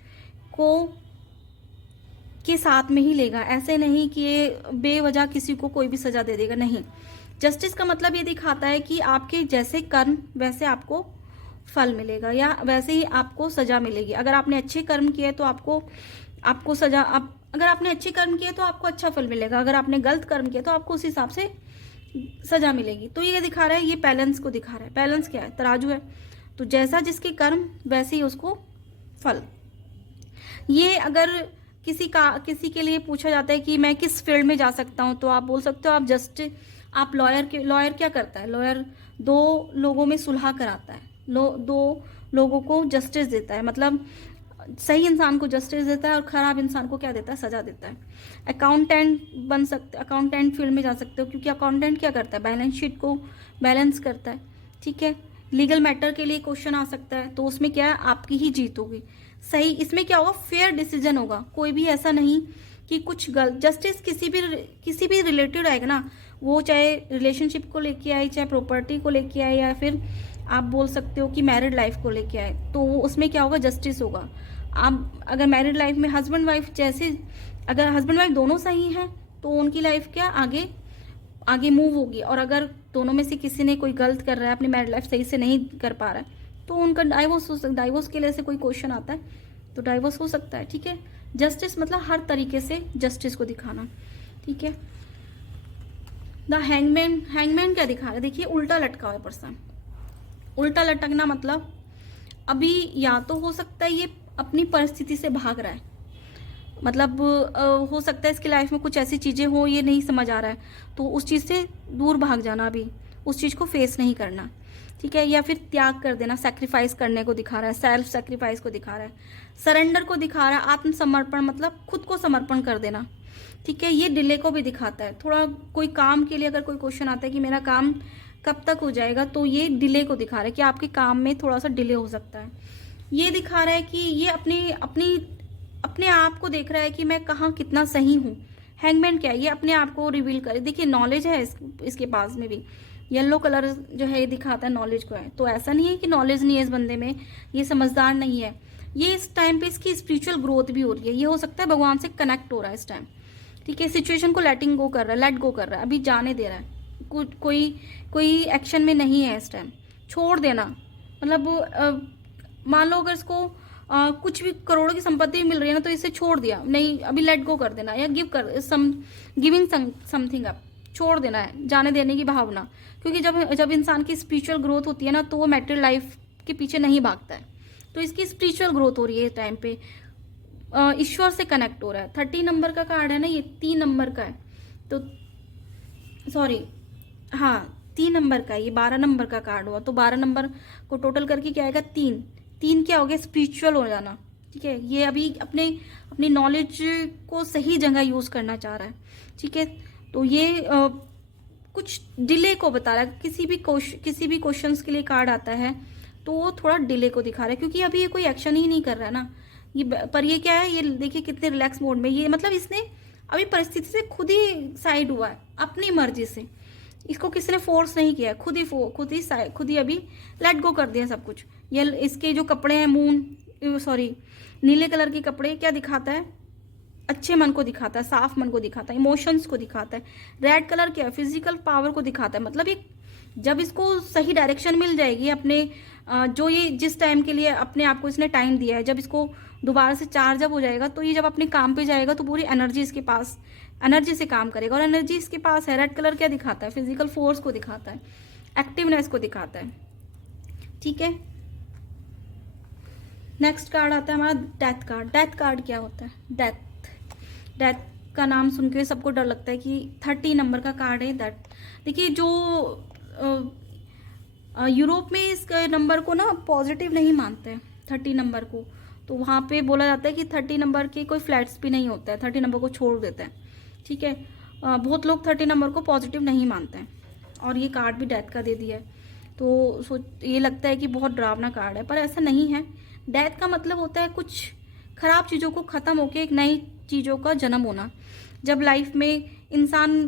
के साथ में ही लेगा। ऐसे नहीं कि ये बेवजह किसी को कोई भी सजा दे देगा, नहीं। जस्टिस का मतलब ये दिखाता है कि आपके जैसे कर्म वैसे आपको फल मिलेगा, या वैसे ही आपको सजा मिलेगी। अगर आपने अच्छे कर्म किए तो आपको सजा, अगर आपने अच्छे कर्म किए तो आपको अच्छा फल मिलेगा, अगर आपने गलत कर्म किए तो आपको उस हिसाब से सजा मिलेगी। तो ये दिखा रहा है, ये बैलेंस को दिखा रहा है। बैलेंस क्या है, तराजू है। तो जैसा जिसके कर्म वैसे ही उसको फल। ये अगर किसी के लिए पूछा जाता है कि मैं किस फील्ड में जा सकता हूँ, तो आप बोल सकते हो आप लॉयर क्या करता है, लॉयर 2 लोगों में सुलह कराता है, 2 लोगों को जस्टिस देता है। मतलब सही इंसान को जस्टिस देता है और खराब इंसान को क्या देता है, सजा देता है। अकाउंटेंट फील्ड में जा सकते हो, क्योंकि अकाउंटेंट क्या करता है, बैलेंस शीट को बैलेंस करता है। ठीक है, लीगल मैटर के लिए क्वेश्चन आ सकता है, तो उसमें क्या है, आपकी ही जीत होगी। सही, इसमें क्या होगा, फेयर डिसीजन होगा। कोई भी ऐसा नहीं कि कुछ गलत। जस्टिस किसी भी रिलेटेड आएगा ना, वो चाहे रिलेशनशिप को लेके आए, चाहे प्रॉपर्टी को लेके आए, या फिर आप बोल सकते हो कि मैरिड लाइफ को लेके आए, तो उसमें क्या होगा, जस्टिस होगा। आप अगर मैरिड लाइफ में हस्बैंड वाइफ, जैसे अगर हस्बैंड वाइफ दोनों सही हैं तो उनकी लाइफ क्या आगे मूव होगी। और अगर दोनों में से किसी ने कोई गलत कर रहा है, अपनी मैरिड लाइफ सही से नहीं कर पा रहा है, तो उनका डाइवोर्स के लिए से कोई क्वेश्चन आता है तो डाइवोर्स हो सकता है। ठीक है, जस्टिस मतलब हर तरीके से जस्टिस को दिखाना। ठीक है, द हैंगमैन क्या दिखा रहा है, देखिए उल्टा लटका हुआ पर्सन। उल्टा लटकना मतलब अभी या तो हो सकता है ये अपनी परिस्थिति से भाग रहा है, मतलब हो सकता है इसकी लाइफ में कुछ ऐसी चीज़ें हो, ये नहीं समझ आ रहा है, तो उस चीज़ से दूर भाग जाना, अभी उस चीज़ को फेस नहीं करना। ठीक है, या फिर त्याग कर देना, सैक्रिफाइस करने को दिखा रहा है, सेल्फ सैक्रिफाइस को दिखा रहा है, सरेंडर को दिखा रहा है, आत्मसमर्पण मतलब खुद को समर्पण कर देना। ठीक है, ये डिले को भी दिखाता है। थोड़ा कोई काम के लिए अगर कोई क्वेश्चन आता है कि मेरा काम कब तक हो जाएगा, तो ये डिले को दिखा रहा है कि आपके काम में थोड़ा सा डिले हो सकता है। ये दिखा रहा है कि ये अपनी अपने आप को देख रहा है कि मैं कहाँ कितना सही हूँ। हैंगमैन क्या है, ये अपने आप को रिवील करे। देखिए नॉलेज है इसके पास में भी, येलो कलर जो है ये दिखाता है नॉलेज को है। तो ऐसा नहीं है कि नॉलेज नहीं है इस बंदे में, ये समझदार नहीं है। ये इस टाइम पे इसकी स्पिरिचुअल ग्रोथ भी हो रही है। ये हो सकता है भगवान से कनेक्ट हो रहा है इस टाइम, ठीक है। सिचुएशन को लेटिंग गो कर रहा है, लेट गो कर रहा है, अभी जाने दे रहा है। कोई एक्शन में नहीं है इस टाइम, छोड़ देना। मतलब मान लो अगर इसको कुछ भी करोड़ों की संपत्ति मिल रही है ना, तो इसे छोड़ दिया नहीं, अभी लेट गो कर देना, या गिविंग समथिंग अप, छोड़ देना है, जाने देने की भावना। क्योंकि जब इंसान की स्पिरिचुअल ग्रोथ होती है ना, तो वो मैटेरियल लाइफ के पीछे नहीं भागता है। तो इसकी स्पिरिचुअल ग्रोथ हो रही है इस टाइम पे, ईश्वर से कनेक्ट हो रहा है। 30 नंबर का कार्ड है ना, ये 3 नंबर का है, तो सॉरी हाँ 3 नंबर का है, ये 12 नंबर का कार्ड हुआ। तो 12 नंबर को टोटल करके क्या आएगा, 3। 3 क्या हो गया, स्पिरिचुअल हो जाना, ठीक है। ये अभी अपनी नॉलेज को सही जगह यूज करना चाह रहा है, ठीक है। तो ये कुछ डिले को बता रहा है। किसी भी क्वेश्चंस के लिए कार्ड आता है तो वो थोड़ा डिले को दिखा रहा है, क्योंकि अभी ये कोई एक्शन ही नहीं कर रहा है ना। पर ये क्या है, ये देखिए कितने रिलैक्स मोड में, ये मतलब इसने अभी परिस्थिति से खुद ही साइड हुआ है अपनी मर्जी से। इसको किसी ने फोर्स नहीं किया, खुद ही अभी लेट गो कर दिया सब कुछ। ये इसके जो कपड़े हैं नीले कलर के कपड़े क्या दिखाता है, अच्छे मन को दिखाता है, साफ मन को दिखाता है, इमोशंस को दिखाता है। रेड कलर क्या है, फिजिकल पावर को दिखाता है। मतलब ये जब इसको सही डायरेक्शन मिल जाएगी अपने जो ये जिस टाइम के लिए अपने आप को इसने टाइम दिया है, जब इसको दोबारा से चार्ज अप हो जाएगा, तो ये जब अपने काम पे जाएगा तो पूरी एनर्जी इसके पास, एनर्जी से काम करेगा। और एनर्जी इसके पास है। रेड कलर क्या दिखाता है, फिजिकल फोर्स को दिखाता है, एक्टिवनेस को दिखाता है, ठीक है। नेक्स्ट कार्ड आता है हमारा डेथ कार्ड। डेथ कार्ड क्या होता है, डेथ का नाम सुन के सबको डर लगता है कि 30 नंबर का कार्ड है डेथ। देखिए जो यूरोप में इस नंबर को ना पॉजिटिव नहीं मानते हैं 30 नंबर को। तो वहाँ पे बोला जाता है कि 30 नंबर के कोई फ्लैट्स भी नहीं होता है, 30 नंबर को छोड़ देते हैं, ठीक है। बहुत लोग 30 नंबर को पॉजिटिव नहीं मानते हैं, और ये कार्ड भी डेथ का दे दिया है। तो ये लगता है कि बहुत डरावना कार्ड है, पर ऐसा नहीं है। डेथ का मतलब होता है कुछ खराब चीज़ों को ख़त्म होकर एक नई चीज़ों का जन्म होना। जब लाइफ में इंसान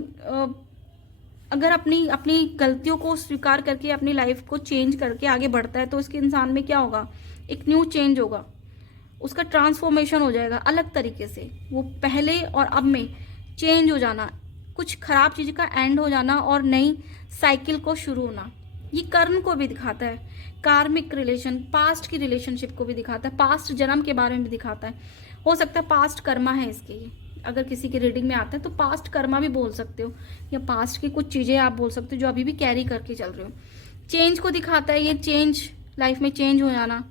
अगर अपनी गलतियों को स्वीकार करके अपनी लाइफ को चेंज करके आगे बढ़ता है, तो उसके इंसान में क्या होगा, एक न्यू चेंज होगा, उसका ट्रांसफॉर्मेशन हो जाएगा अलग तरीके से। वो पहले और अब में चेंज हो जाना, कुछ खराब चीज़ का एंड हो जाना और नई साइकिल को शुरू होना। ये कर्म को भी दिखाता है, कार्मिक रिलेशन, पास्ट की रिलेशनशिप को भी दिखाता है, पास्ट जन्म के बारे में भी दिखाता है। हो सकता है पास्ट कर्मा है इसके, अगर किसी की रीडिंग में आता है तो पास्ट कर्मा भी बोल सकते हो, या पास्ट की कुछ चीज़ें आप बोल सकते हो जो अभी भी कैरी करके चल रहे हो। चेंज को दिखाता है, ये चेंज, लाइफ में चेंज हो जाना।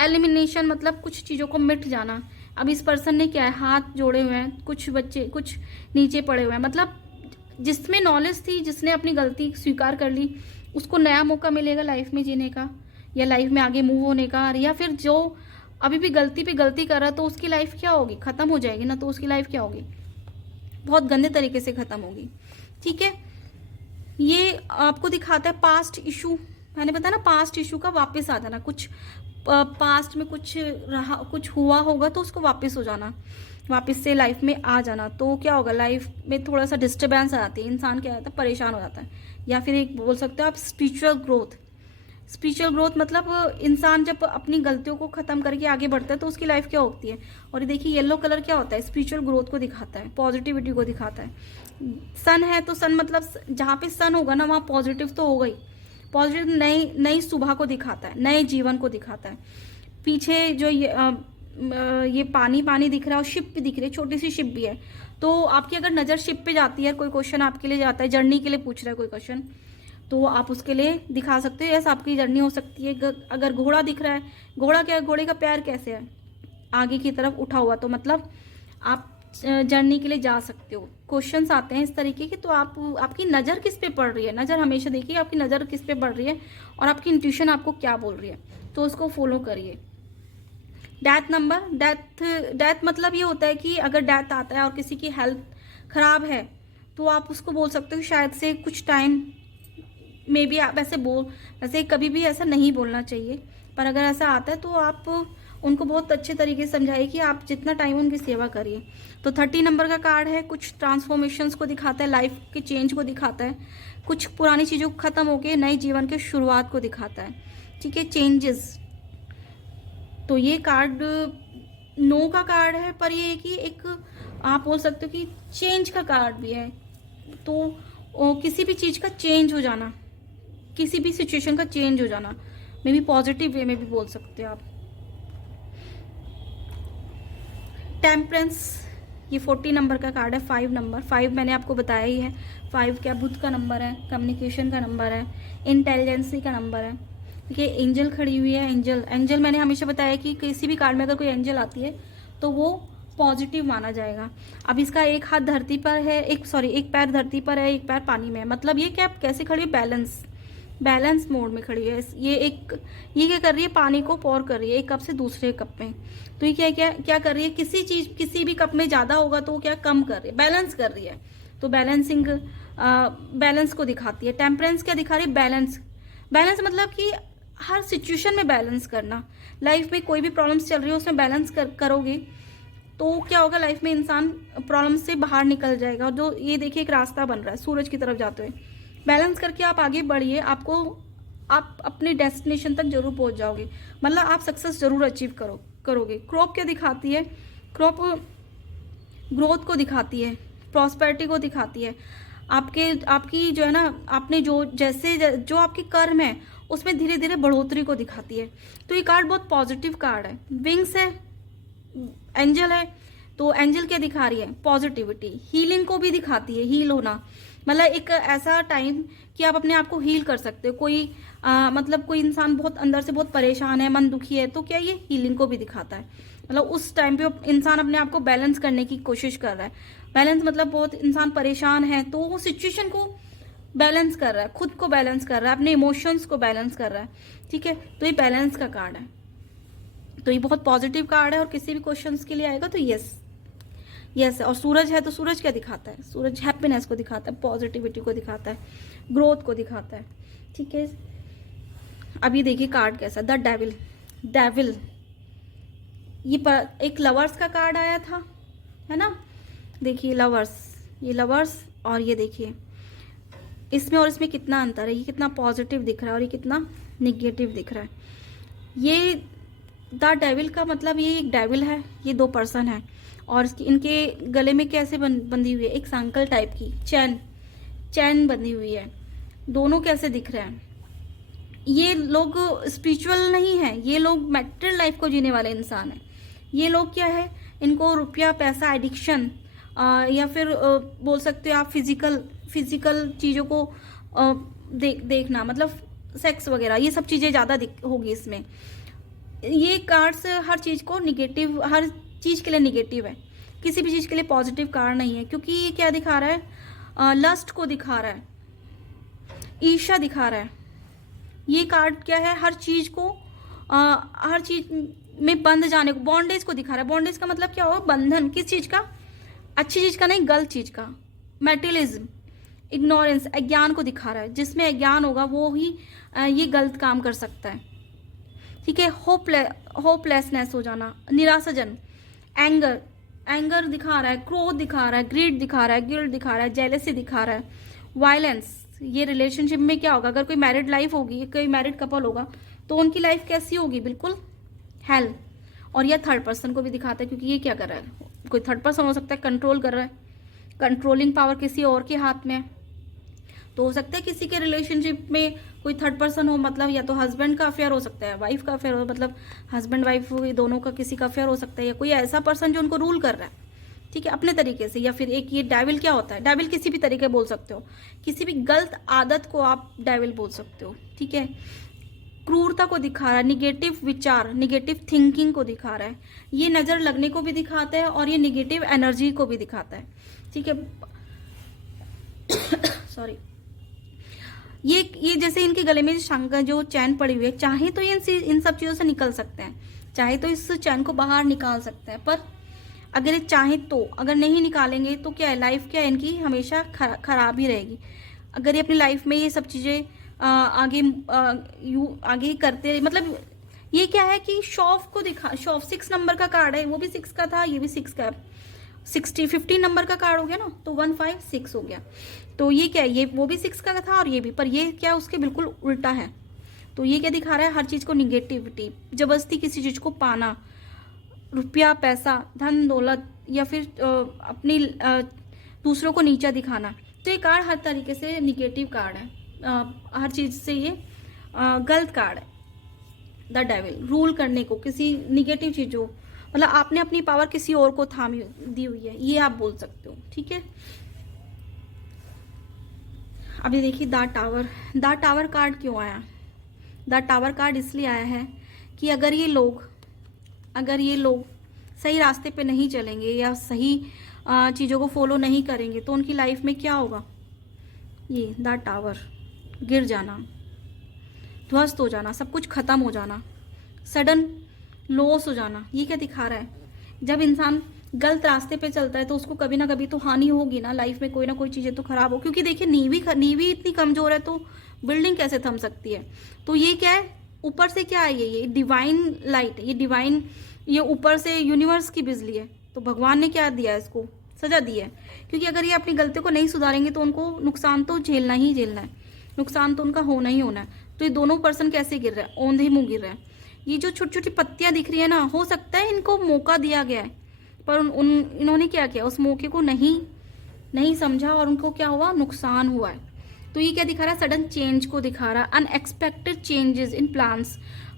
एलिमिनेशन मतलब कुछ चीज़ों को मिट जाना। अब इस पर्सन ने क्या है, हाथ जोड़े हुए हैं, कुछ बच्चे कुछ नीचे पड़े हुए हैं। मतलब जिसमें नॉलेज थी, जिसने अपनी गलती स्वीकार कर ली, उसको नया मौका मिलेगा लाइफ में जीने का, या लाइफ में आगे मूव होने का। या फिर जो अभी भी गलती पे गलती कर रहा है, तो उसकी लाइफ क्या होगी, ख़त्म हो जाएगी ना। तो उसकी लाइफ क्या होगी, बहुत गंदे तरीके से ख़त्म होगी, ठीक है। ये आपको दिखाता है पास्ट इशू। मैंने बताया ना, पास्ट इशू का वापस आ जाना। कुछ पास्ट में कुछ हुआ होगा तो उसको वापस हो जाना, वापस से लाइफ में आ जाना। तो क्या होगा, लाइफ में थोड़ा सा डिस्टर्बेंस आ जाती है, इंसान क्या होता है, परेशान हो जाता है। या फिर एक बोल सकते हो आप स्पिरिचुअल ग्रोथ मतलब इंसान जब अपनी गलतियों को ख़त्म करके आगे बढ़ता है तो उसकी लाइफ क्या होती है। और ये देखिए येलो कलर क्या होता है, स्पिरिचुअल ग्रोथ को दिखाता है, पॉजिटिविटी को दिखाता है। सन है तो सन मतलब जहाँ पे सन होगा ना, वहाँ पॉजिटिव तो होगा ही। पॉजिटिव नई सुबह को दिखाता है, नए जीवन को दिखाता है। पीछे जो ये पानी दिख रहा है, और शिप भी दिख रही है, छोटी सी शिप भी है। तो आपकी अगर नज़र शिप पे जाती है, कोई क्वेश्चन आपके लिए जाता है, जर्नी के लिए पूछ रहा है कोई क्वेश्चन, तो आप उसके लिए दिखा सकते हो, यस आपकी जर्नी हो सकती है। अगर घोड़ा दिख रहा है, घोड़ा क्या है, घोड़े का पैर कैसे है, आगे की तरफ उठा हुआ, तो मतलब आप जर्नी के लिए जा सकते हो। क्वेश्चंस आते हैं इस तरीके के, तो आपकी नज़र किस पे पड़ रही है, नज़र हमेशा देखिए आपकी नज़र किस पे पड़ रही है, और आपकी इंट्यूशन आपको क्या बोल रही है, तो उसको फॉलो करिए। डेथ मतलब ये होता है कि अगर डेथ आता है और किसी की हेल्थ खराब है, तो आप उसको बोल सकते हो शायद से कुछ टाइम में भी आप वैसे कभी भी ऐसा नहीं बोलना चाहिए, पर अगर ऐसा आता है तो आप उनको बहुत अच्छे तरीके से समझाइए कि आप जितना टाइम उनकी सेवा करिए। तो 30 नंबर का कार्ड है, कुछ ट्रांसफॉर्मेशंस को दिखाता है, लाइफ के चेंज को दिखाता है, कुछ पुरानी चीज़ों को ख़त्म होकर नए जीवन के शुरुआत को दिखाता है। ठीक है, चेंजेस। तो ये कार्ड नो का कार्ड है, पर ये कि एक आप बोल सकते हो कि चेंज का कार्ड भी है। तो किसी भी चीज़ का चेंज हो जाना, किसी भी सिचुएशन का चेंज हो जाना, मे बी पॉजिटिव वे में भी बोल सकते हो आप। टेम्परेंस, ये 40 नंबर का कार्ड है, 5 नंबर। 5 मैंने आपको बताया ही है, 5 क्या बुध का नंबर है, कम्युनिकेशन का नंबर है, इंटेलिजेंसी का नंबर है। देखिए एंजल खड़ी हुई है, एंजल मैंने हमेशा बताया कि किसी भी कार्ड में अगर कोई एंजल आती है तो वो पॉजिटिव माना जाएगा। अब इसका एक हाथ धरती पर है, एक पैर धरती पर है, एक पैर पानी में है। मतलब ये क्या कैसे खड़ी है, बैलेंस मोड में खड़ी है। ये क्या कर रही है, पानी को पोर कर रही है एक कप से दूसरे कप में। तो ये क्या कर रही है, किसी भी कप में ज़्यादा होगा तो क्या कम कर रही है, बैलेंस कर रही है। तो बैलेंस को दिखाती है। टेम्परेंस क्या दिखा रही है, बैलेंस मतलब कि हर सिचुएशन में बैलेंस करना। लाइफ में कोई भी प्रॉब्लम्स चल रही है उसमें बैलेंस करोगे तो क्या होगा, लाइफ में इंसान प्रॉब्लम से बाहर निकल जाएगा। और जो ये देखिए एक रास्ता बन रहा है सूरज की तरफ जाते हुए, बैलेंस करके आप आगे बढ़िए, आप अपने डेस्टिनेशन तक जरूर पहुंच जाओगे। मतलब आप सक्सेस जरूर अचीव करोगे। क्रॉप क्या दिखाती है, क्रॉप ग्रोथ को दिखाती है, प्रॉस्पेरिटी को दिखाती है। आपकी जो है ना, आपने जो आपके कर्म है उसमें धीरे धीरे बढ़ोतरी को दिखाती है। तो ये कार्ड बहुत पॉजिटिव कार्ड है। विंग्स है, एंजल है, तो एंजल क्या दिखा रही है, पॉजिटिविटी। हीलिंग को भी दिखाती है, हील होना, मतलब एक ऐसा टाइम कि आप अपने आप को हील कर सकते हो। मतलब कोई इंसान बहुत अंदर से बहुत परेशान है, मन दुखी है, तो क्या ये हीलिंग को भी दिखाता है। मतलब उस टाइम पे इंसान अपने आप को बैलेंस करने की कोशिश कर रहा है। बैलेंस मतलब बहुत इंसान परेशान है तो वो सिचुएशन को बैलेंस कर रहा है, खुद को बैलेंस कर रहा है, अपने इमोशंस को बैलेंस कर रहा है। ठीक है, तो ये बैलेंस का कार्ड है। तो ये बहुत पॉजिटिव कार्ड है और किसी भी क्वेश्चंस के लिए आएगा तो यस है। और सूरज है तो सूरज क्या दिखाता है, सूरज हैप्पीनेस को दिखाता है, पॉजिटिविटी को दिखाता है, ग्रोथ को दिखाता है। ठीक है, अभी देखिए कार्ड कैसा, द डेविल। एक लवर्स का कार्ड आया था, है ना। देखिए ये लवर्स और ये देखिए इसमें कितना अंतर है। ये कितना पॉजिटिव दिख रहा है और ये कितना निगेटिव दिख रहा है। ये द डेविल का मतलब ये एक डेविल है, ये 2 पर्सन है और इनके गले में कैसे बंधी हुई है, एक सांकल टाइप की चैन बंधी हुई है। दोनों कैसे दिख रहे हैं, ये लोग स्पिरिचुअल नहीं है, ये लोग मैटेरियल लाइफ को जीने वाले इंसान हैं। ये लोग क्या है, इनको रुपया पैसा एडिक्शन या फिर बोल सकते हो आप फिजिकल चीज़ों को देखना, मतलब सेक्स वगैरह, ये सब चीज़ें ज़्यादा होगी इसमें। ये कार्ड्स हर चीज़ को निगेटिव, हर चीज़ के लिए निगेटिव है, किसी भी चीज़ के लिए पॉजिटिव कार्ड नहीं है। क्योंकि ये क्या दिखा रहा है, लस्ट को दिखा रहा है, ईर्ष्या दिखा रहा है। ये कार्ड क्या है, हर चीज़ में बंध जाने को, बॉन्डेज को दिखा रहा है। बॉन्डेज का मतलब क्या होगा, बंधन, किस चीज़ का, अच्छी चीज़ का नहीं, गलत चीज़ का। मेटेरियलिज्म, इग्नोरेंस, अज्ञान को दिखा रहा है। जिसमें अज्ञान होगा वो ही ये गलत काम कर सकता है। ठीक है, होपलेसनेस हो जाना, निराशाजन, एंगर दिखा रहा है, क्रोध दिखा रहा है, ग्रीड दिखा रहा है, गिल्ट दिखा रहा है, जेलेसी दिखा रहा है, वायलेंस। ये रिलेशनशिप में क्या होगा, अगर कोई मैरिड लाइफ होगी, कोई मैरिड कपल होगा तो उनकी लाइफ कैसी होगी, बिल्कुल हेल। और यह थर्ड पर्सन को भी दिखाता है, क्योंकि ये क्या कर रहा है, कोई थर्ड पर्सन हो सकता है, कंट्रोल कर रहा है, कंट्रोलिंग पावर किसी और के हाथ में है। तो हो सकता है किसी के रिलेशनशिप में कोई थर्ड पर्सन हो, मतलब या तो हस्बैंड का अफेयर हो सकता है, वाइफ का अफेयर हो, मतलब हस्बैंड वाइफ दोनों का किसी का अफेयर हो सकता है, या कोई ऐसा पर्सन जो उनको रूल कर रहा है, ठीक है, अपने तरीके से। या फिर एक ये डेविल क्या होता है, डेविल किसी भी तरीके बोल सकते हो, किसी भी गलत आदत को आप डेविल बोल सकते हो। ठीक है, क्रूरता को दिखा रहा है, निगेटिव विचार, निगेटिव थिंकिंग को दिखा रहा है। ये नज़र लगने को भी दिखाता है और ये निगेटिव एनर्जी को भी दिखाता है। ठीक है, सॉरी। ये जैसे इनके गले में जो चैन पड़ी हुई है, चाहे तो ये इन सब चीज़ों से निकल सकते हैं, चाहे तो इस चैन को बाहर निकाल सकते हैं, पर अगर ये चाहे तो, अगर नहीं निकालेंगे तो क्या है, लाइफ क्या है इनकी हमेशा खराब ही रहेगी। अगर ये अपनी लाइफ में ये सब चीज़ें आगे करते, मतलब ये क्या है कि शॉफ को दिखा, शॉफ 6 नंबर का कार्ड है, वो भी 6 का था, ये भी 6 का है, 15 नंबर का कार्ड हो गया ना, तो 156 हो गया। तो ये क्या है, ये वो भी 6 का था और ये भी, पर ये क्या उसके बिल्कुल उल्टा है। तो ये क्या दिखा रहा है, हर चीज़ को निगेटिविटी, जबरदस्ती किसी चीज़ को पाना, रुपया पैसा धन दौलत, या फिर अपनी दूसरों को नीचा दिखाना। तो ये कार्ड हर तरीके से निगेटिव कार्ड है, हर चीज़ से ये गलत कार्ड है। द डेविल, रूल करने को, किसी निगेटिव चीज़ों, मतलब आपने अपनी पावर किसी और को थामी दी हुई है, ये आप बोल सकते हो, ठीक है। अभी देखिए the tower, the tower card क्यों आया? द टावर कार्ड इसलिए आया है कि अगर ये लोग सही रास्ते पे नहीं चलेंगे या सही चीज़ों को फॉलो नहीं करेंगे तो उनकी लाइफ में क्या होगा? ये द टावर, गिर जाना, ध्वस्त हो जाना, सब कुछ खत्म हो जाना, सडन लॉस हो जाना। ये क्या दिखा रहा है? जब इंसान गलत रास्ते पे चलता है तो उसको कभी ना कभी तो हानि होगी ना, लाइफ में कोई ना कोई चीज़ें तो खराब हो, क्योंकि देखिए नींव ही इतनी कमजोर है तो बिल्डिंग कैसे थम सकती है। तो ये क्या है, ऊपर से क्या है, ये डिवाइन लाइट है, ये डिवाइन, ये ऊपर से यूनिवर्स की बिजली है। तो भगवान ने क्या दिया है, इसको सजा दी है, क्योंकि अगर ये अपनी गलतियों को नहीं सुधारेंगे तो उनको नुकसान तो झेलना ही झेलना है, नुकसान तो उनका होना ही होना है। तो ये दोनों पर्सन कैसे गिर रहे हैं? औंधे मुंह गिर रहे हैं। ये जो छोटी छोटी पत्तियां दिख रही है ना, हो सकता है इनको मौका दिया गया है, पर इन्होंने क्या किया, उस मौके को नहीं समझा और उनको क्या हुआ, नुकसान हुआ है। तो ये क्या दिखा रहा है, सडन चेंज को दिखा रहा है, अनएक्सपेक्टेड चेंजेस इन प्लान्स।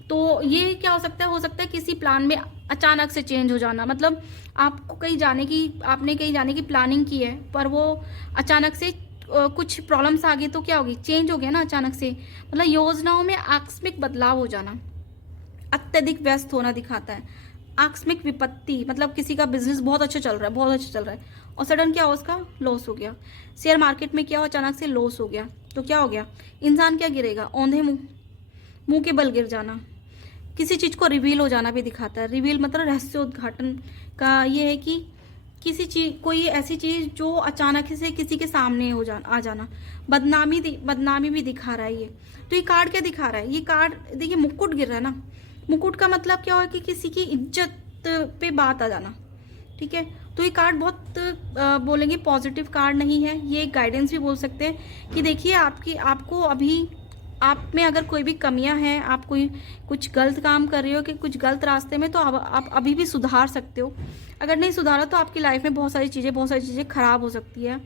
तो ये क्या हो सकता है किसी प्लान में अचानक से चेंज हो जाना, मतलब आपने कहीं जाने की प्लानिंग की है, पर वो अचानक से कुछ प्रॉब्लम्स आ गई तो क्या होगी, चेंज हो गया ना अचानक से, मतलब योजनाओं में आकस्मिक बदलाव हो जाना, अत्यधिक व्यस्त होना दिखाता है। आकस्मिक विपत्ति, मतलब किसी का बिजनेस बहुत अच्छा चल रहा है और सडन क्या हो, उसका लॉस हो गया। शेयर मार्केट में क्या हो, अचानक से लॉस हो गया, तो क्या हो गया, इंसान क्या गिरेगा, औंधे मुंह के बल गिर जाना। किसी चीज़ को रिवील हो जाना भी दिखाता है। रिवील मतलब रहस्योद्घाटन का ये है कि कोई ऐसी चीज़ जो अचानक से किसी के सामने आ जाना। बदनामी भी दिखा रहा है ये। तो ये कार्ड क्या दिखा रहा है, ये कार्ड देखिए मुकुट गिर रहा है ना, मुकुट का मतलब क्या है कि किसी की इज्जत पे बात आ जाना, ठीक है। तो ये कार्ड बहुत बोलेंगे पॉजिटिव कार्ड नहीं है, ये गाइडेंस भी बोल सकते हैं कि देखिए आपको अभी आप में अगर कोई भी कमियां हैं, आप कुछ गलत काम कर रहे हो कि कुछ गलत रास्ते में, तो आप अभी भी सुधार सकते हो। अगर नहीं सुधारा तो आपकी लाइफ में बहुत सारी चीज़ें खराब हो सकती है,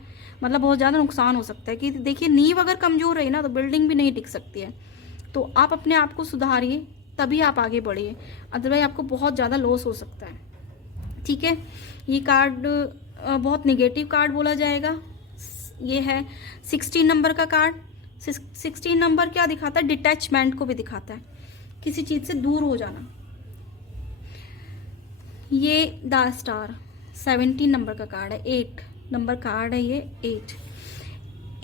मतलब बहुत ज़्यादा नुकसान हो सकता है। कि देखिए नींव अगर कमज़ोर रही ना तो बिल्डिंग भी नहीं टिक सकती है। तो आप अपने आप को सुधारिए, तभी आप आगे बढ़िए, अदरवाइज आपको बहुत ज़्यादा लॉस हो सकता है, ठीक है। ये कार्ड बहुत निगेटिव कार्ड बोला जाएगा। ये है 16 नंबर का कार्ड। 16 नंबर क्या दिखाता है, डिटैचमेंट को भी दिखाता है, किसी चीज़ से दूर हो जाना। ये द स्टार 17 नंबर का कार्ड है, 8 नंबर कार्ड है ये।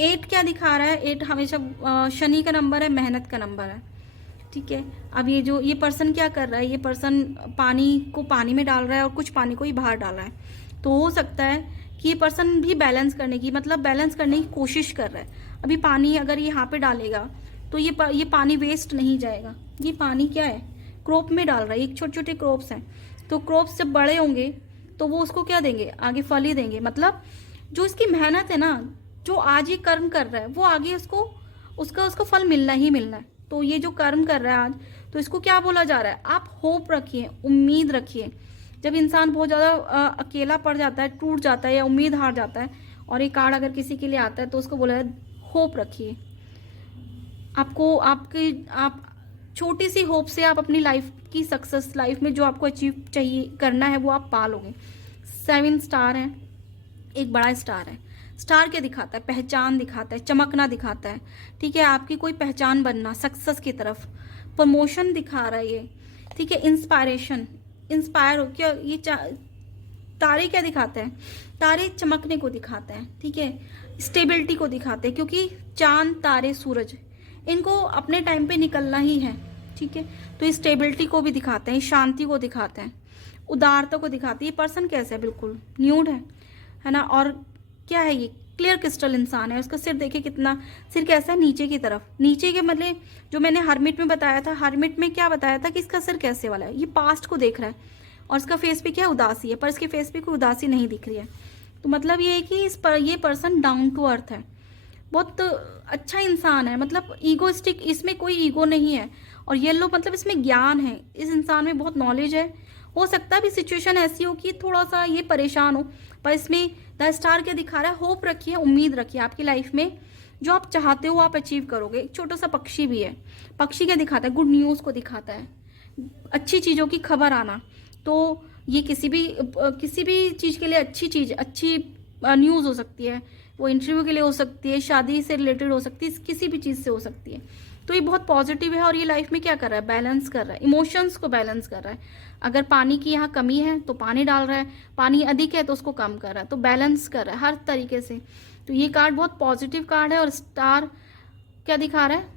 8 क्या दिखा रहा है, 8 हमेशा शनि का नंबर है, मेहनत का नंबर है, ठीक है। अब ये पर्सन क्या कर रहा है, ये पर्सन पानी को पानी में डाल रहा है और कुछ पानी को ही बाहर डाल रहा है। तो हो सकता है कि ये पर्सन भी बैलेंस करने की कोशिश कर रहा है। अभी पानी अगर यहाँ पे डालेगा तो ये पानी वेस्ट नहीं जाएगा। ये पानी क्या है, क्रॉप में डाल रहा है, ये छोटे छोटे क्रॉप्स हैं। तो क्रॉप्स जब बड़े होंगे तो वो उसको क्या देंगे, आगे फल ही देंगे। मतलब जो इसकी मेहनत है ना, जो आज ये कर्म कर रहा है, वो आगे उसका फल मिलना ही मिलना है। तो ये जो कर्म कर रहा है आज, तो इसको क्या बोला जा रहा है, आप होप रखिए, उम्मीद रखिए। जब इंसान बहुत ज़्यादा अकेला पड़ जाता है, टूट जाता है या उम्मीद हार जाता है, और ये कार्ड अगर किसी के लिए आता है तो उसको बोला है होप रखिए। आप छोटी सी होप से आप अपनी लाइफ की सक्सेस, लाइफ में जो आपको अचीव चाहिए करना है वो आप पा लोगे। 7 स्टार है, एक बड़ा स्टार है। स्टार क्या दिखाता है, पहचान दिखाता है, चमकना दिखाता है, ठीक है। आपकी कोई पहचान बनना, सक्सेस की तरफ, प्रमोशन दिखा रहा है ये, ठीक है। इंस्पायर हो क्या, ये तारे क्या दिखाते हैं, तारे चमकने को दिखाते हैं, ठीक है। स्टेबिलिटी को दिखाते हैं, क्योंकि चांद तारे सूरज इनको अपने टाइम पे निकलना ही है, ठीक है। तो स्टेबिलिटी को भी दिखाते हैं, शांति को दिखाते हैं, उदारता को दिखाती है। ये पर्सन कैसे है, बिल्कुल न्यूड है ना। और क्या है, ये क्लियर क्रिस्टल इंसान है। उसका सिर देखिए कितना, सिर कैसा है, नीचे की तरफ, नीचे के मतलब जो मैंने हर्मिट में बताया था, हर्मिट में क्या बताया था कि इसका सिर कैसे वाला है, ये पास्ट को देख रहा है और इसका फेस पे क्या उदासी है, पर इसके फेस पे कोई उदासी नहीं दिख रही है। तो मतलब ये है कि ये पर्सन डाउन टू अर्थ है, बहुत अच्छा इंसान है, मतलब ईगोइस्टिक, इसमें कोई ईगो नहीं है। और येलो मतलब इसमें ज्ञान है, इस इंसान में बहुत नॉलेज है। हो सकता है भी सिचुएशन ऐसी हो कि थोड़ा सा ये परेशान हो, पर इसमें द स्टार क्या दिखा रहा है, होप रखिए, उम्मीद रखिए, आपकी लाइफ में जो आप चाहते हो आप अचीव करोगे। एक छोटा सा पक्षी भी है, पक्षी क्या दिखाता है, गुड न्यूज़ को दिखाता है, अच्छी चीज़ों की खबर आना। तो ये किसी भी चीज़ के लिए अच्छी चीज़, अच्छी न्यूज़ हो सकती है, वो इंटरव्यू के लिए हो सकती है, शादी से रिलेटेड हो सकती है, किसी भी चीज़ से हो सकती है। तो ये बहुत पॉजिटिव है और ये लाइफ में क्या कर रहा है, बैलेंस कर रहा है, इमोशंस को बैलेंस कर रहा है। अगर पानी की यहाँ कमी है तो पानी डाल रहा है, पानी अधिक है तो उसको कम कर रहा है, तो बैलेंस कर रहा है हर तरीके से। तो ये कार्ड बहुत पॉजिटिव कार्ड है और स्टार क्या दिखा रहा है,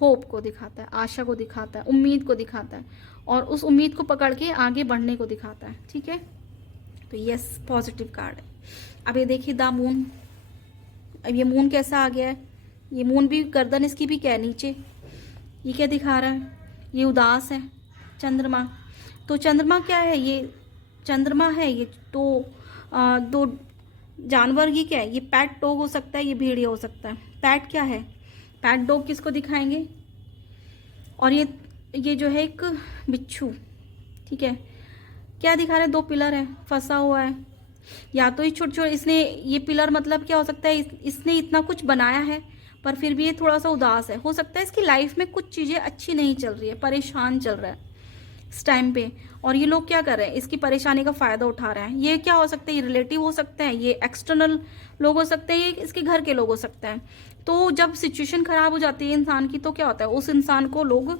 होप को दिखाता है, आशा को दिखाता है, उम्मीद को दिखाता है और उस उम्मीद को पकड़ के आगे बढ़ने को दिखाता है। ठीक है, तो यस पॉजिटिव कार्ड है। अब ये देखिए द मून, अब ये मून कैसा आ गया है, ये मून भी गर्दन इसकी भी क्या है नीचे, ये क्या दिखा रहा है, ये उदास है। चंद्रमा, तो चंद्रमा क्या है, ये चंद्रमा है, ये तो दो जानवर, ये क्या है, ये पैट डॉग हो सकता है, ये भेड़िया हो सकता है। पैट क्या है, पैट डॉग किसको दिखाएंगे, और ये जो है एक बिच्छू। ठीक है, क्या दिखा रहा है, दो पिलर है, फंसा हुआ है, या तो ये छोटे छोटे, इसने ये पिलर मतलब क्या हो सकता है, इसने इतना कुछ बनाया है पर फिर भी ये थोड़ा सा उदास है। हो सकता है इसकी लाइफ में कुछ चीज़ें अच्छी नहीं चल रही है, परेशान चल रहा है इस टाइम पे, और ये लोग क्या कर रहे हैं, इसकी परेशानी का फ़ायदा उठा रहे हैं। ये क्या हो सकता है, ये रिलेटिव हो सकते हैं, ये एक्सटर्नल लोग हो सकते हैं, ये इसके घर के लोग हो सकते हैं। तो जब सिचुएशन ख़राब हो जाती है इंसान की तो क्या होता है, उस इंसान को लोग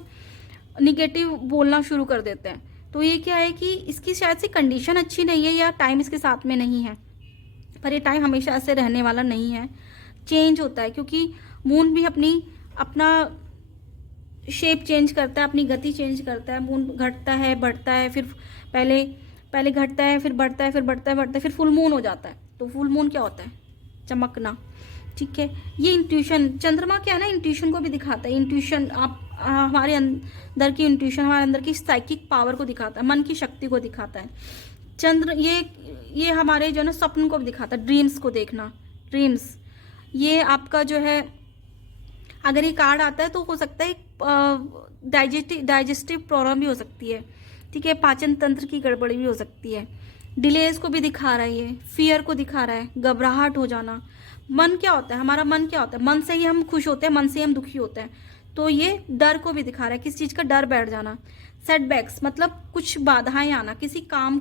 निगेटिव बोलना शुरू कर देते हैं। तो ये क्या है कि इसकी शायद से कंडीशन अच्छी नहीं है या टाइम इसके साथ में नहीं है, पर ये टाइम हमेशा ऐसे रहने वाला नहीं है, चेंज होता है, क्योंकि मून भी अपना शेप चेंज करता है, अपनी गति चेंज करता है। मून घटता है, बढ़ता है, फिर पहले घटता है, फिर बढ़ता है, फिर बढ़ता है, बढ़ता है, फिर फुल मून हो जाता है। तो फुल मून क्या होता है, चमकना। ठीक है, ये इंट्यूशन, चंद्रमा क्या है ना, इंट्यूशन को भी दिखाता है। इंट्यूशन आप हमारे अंदर की इंट्यूशन, हमारे अंदर की साइकिक पावर को दिखाता है, मन की शक्ति को दिखाता है। चंद्र ये हमारे जो है ना स्वप्न को भी दिखाता है, ड्रीम्स को देखना, ड्रीम्स। ये आपका जो है, अगर ये कार्ड आता है तो हो सकता है डाइजेस्टिव प्रॉब्लम भी हो सकती है। ठीक है, पाचन तंत्र की गड़बड़ी भी हो सकती है। डिलेज को भी दिखा रहा है, ये फियर को दिखा रहा है, घबराहट हो जाना। मन क्या होता है, हमारा मन क्या होता है, मन से ही हम खुश होते हैं, मन से ही हम दुखी होते हैं। तो ये डर को भी दिखा रहा है, किसी चीज़ का डर बैठ जाना। सेटबैक्स मतलब कुछ बाधाएं आना, किसी काम